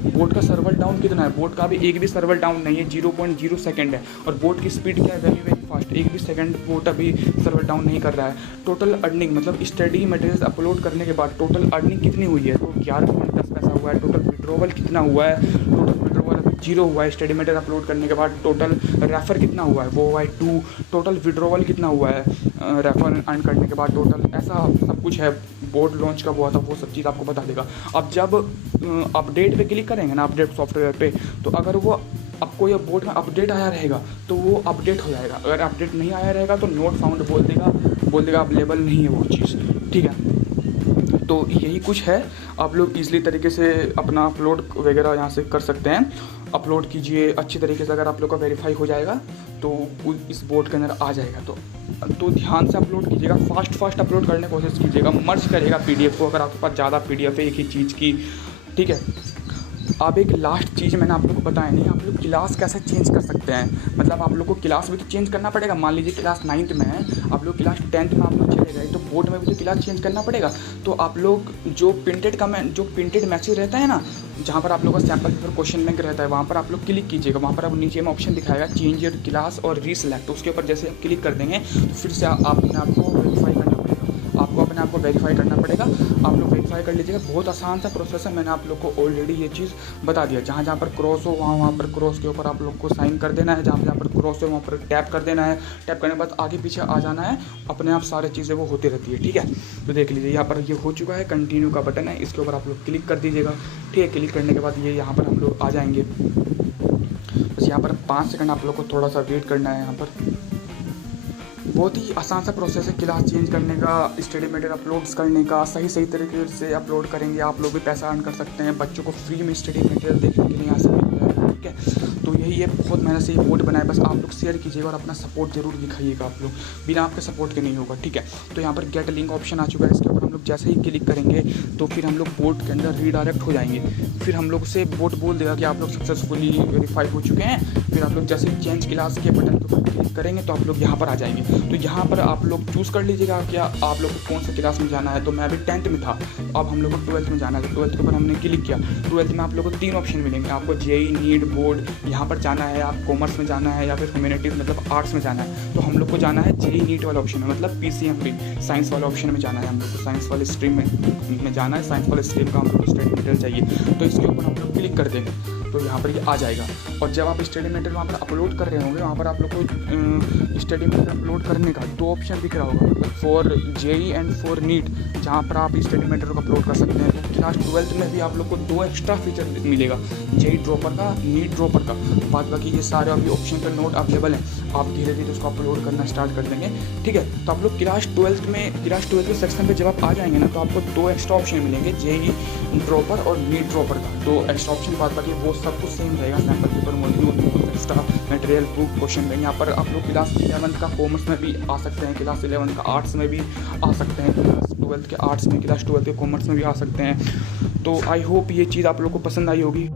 बोर्ड का सर्वर डाउन कितना है, बोट का भी एक भी सर्वर डाउन नहीं है, 0.0 सेकंड है। और बोट की स्पीड क्या है, वेरी वेरी फास्ट, एक भी सेकंड बोट अभी सर्वर डाउन नहीं कर रहा है। टोटल अर्निंग मतलब स्टडी मटेरियल्स अपलोड करने के बाद टोटल अर्निंग कितनी हुई है, तो 11.10 पैसा हुआ है। टोटल विड्रॉवल कितना हुआ है, टोटल विड्रॉवल अभी 0 हुआ है स्टडी मटेरियल अपलोड करने के बाद। टोटल रेफर कितना हुआ है, वो हुआ है 2। टोटल विड्रॉवल कितना हुआ है रेफर अर्न करने के बाद टोटल, ऐसा सब कुछ है। बोर्ड लॉन्च कब हुआ था वो सब चीज़ आपको बता देगा। अब जब अपडेट पे क्लिक करेंगे ना, अपडेट सॉफ्टवेयर पे, तो अगर वो आपको ये बोर्ड में अपडेट आया रहेगा तो वो अपडेट हो जाएगा। अगर अपडेट नहीं आया रहेगा तो नोट फाउंड बोल देगा अवेलेबल नहीं है वो चीज़, ठीक है। तो यही कुछ है, आप लोग ईजिली तरीके से अपना अपलोड वगैरह यहाँ से कर सकते हैं। अपलोड कीजिए अच्छी तरीके से, अगर आप लोग का वेरीफाई हो जाएगा तो इस बोर्ड के अंदर आ जाएगा। तो ध्यान से अपलोड कीजिएगा, फास्ट अपलोड करने की कोशिश कीजिएगा। मर्ज करिएगा पीडीएफ को अगर आपके पास ज़्यादा पीडीएफ है एक ही चीज़ की, ठीक है। अब एक लास्ट चीज़ मैंने आप लोग को बताया नहीं, आप लोग क्लास कैसे चेंज कर सकते हैं। मतलब आप लोग को क्लास भी तो चेंज करना पड़ेगा। मान लीजिए क्लास 9th में है, आप लोग क्लास 10th में आप लोग चले गए, तो बोर्ड में भी तो क्लास चेंज करना पड़ेगा। तो आप लोग जो प्रिंटेड मैसेज रहता है ना, जहाँ पर आप लोग का सैम्पल पेपर क्वेश्चन बैंक रहता है, वहाँ पर आप लोग क्लिक कीजिएगा। वहाँ पर आप नीचे में ऑप्शन दिखाएगा चेंज योर क्लास और रीसेलेक्ट, तो उसके ऊपर जैसे आप क्लिक कर देंगे तो फिर से आप अपने आप को वेरीफाई करना पड़ेगा। आपको अपने आप को वेरीफाई करना पड़ेगा, आप लोग वेरीफाई कर लीजिएगा। बहुत आसान सा प्रोसेस है, मैंने आप लोग को ऑलरेडी ये चीज़ बता दिया। जहाँ जहाँ पर क्रॉस हो वहाँ पर क्रॉस के ऊपर आप लोग को साइन कर देना है, जहाँ जहाँ पर क्रॉस हो वहाँ पर टैप कर देना है। टैप करने के बाद आगे पीछे आ जाना है, अपने आप सारी चीज़ें वो होती रहती है, ठीक है। तो देख लीजिए यहाँ पर ये हो चुका है, कंटिन्यू का बटन है, इसके ऊपर आप लोग क्लिक कर दीजिएगा, ठीक है। क्लिक करने के बाद ये यहाँ पर हम लोग आ जाएंगे। बस यहाँ पर 5 सेकंड आप लोग को थोड़ा सा वेट करना है। यहाँ पर बहुत ही आसान सा प्रोसेस है क्लास चेंज करने का, स्टडी मटेरियल अपलोड्स करने का। सही तरीके से अपलोड करेंगे आप लोग भी पैसा अर्न कर सकते हैं। बच्चों को फ्री में स्टडी मटेरियल देखने के लिए यहाँ से मिल रहा है, ठीक है। तो यही है, बहुत मेहनत से ये बोर्ड बनाए, बस आप लोग शेयर कीजिएगा और अपना सपोर्ट जरूर दिखाइएगा। आप लोग बिना आपके सपोर्ट के नहीं होगा, ठीक है। तो यहाँ पर गेट लिंक ऑप्शन आ चुका है, इसके ऊपर हम लोग जैसे ही क्लिक करेंगे तो फिर हम लोग बोर्ड के अंदर रीडायरेक्ट हो जाएंगे। फिर हम लोग से बोर्ड बोल देगा कि आप लोग सक्सेसफुली वेरीफाई हो चुके हैं। फिर आप लोग जैसे ही चेंज क्लास के बटन के ऊपर क्लिक करेंगे तो आप लोग यहाँ पर आ जाएंगे। तो यहाँ पर आप लोग चूज़ कर लीजिएगा कि आप लोग को कौन सा क्लास में जाना है। तो मैं अभी 10th में था, अब हम लोग को 12th में जाना है। तो 12th के ऊपर हमने क्लिक किया। 12th में आप लोग को 3 ऑप्शन मिलेंगे, आपको जेई, नीट, बोर्ड, यहाँ पर जाना है। आप कॉमर्स में जाना है या फिर ह्यूमैनिटीज़ मतलब आर्ट्स में जाना है। तो हम लोग को जाना है जेई नीट वाला ऑप्शन में, मतलब पीसीएम साइंस वाला ऑप्शन में जाना है। हम लोग को साइंस वाले स्ट्रीम में जाना है, साइंस वाले स्ट्रीम का हम लोग को स्टडी मटेरियल चाहिए। तो इसके ऊपर हम लोग क्लिक कर देंगे तो यहाँ पर ये आ जाएगा। और जब आप स्टडी मटेरियल वहाँ पर अपलोड कर रहे होंगे, वहाँ पर आप लोग को स्टडी मटेरियल अपलोड करने का 2 ऑप्शन दिख रहा होगा, मतलब for JEE and for NEET, जहाँ पर आप स्टडी मटेरियल को अपलोड कर सकते हैं। तो क्लास 12th में भी आप लोग को 2 एक्स्ट्रा फीचर मिलेगा, जेई ड्रॉपर का, नीट ड्रॉपर का। बाद बाकी ये सारे अभी ऑप्शन का नोट अवेलेबल है, आप धीरे धीरे उसको अपलोड करना स्टार्ट कर देंगे, ठीक है। तो आप लोग क्लास 12th के सेक्शन पे जब आप आ जाएंगे ना, तो आपको 2 एक्स्ट्रा ऑप्शन मिलेंगे, जेई ड्रॉपर और नीट ड्रॉपर का। 2 एक्स्ट्रा ऑप्शन, बाद बाकी वो सब कुछ सेम रहेगा। Sample paper, module, extra material, book, question bank. यहाँ पर आप लोग क्लास 11th का कॉमर्स में भी आ सकते हैं, क्लास 11th का आर्ट्स में भी आ सकते हैं, क्लास 12th के आर्ट्स में, क्लास 12th के कॉमर्स में भी आ सकते हैं। तो आई होप ये चीज़ आप लोग को पसंद आई होगी।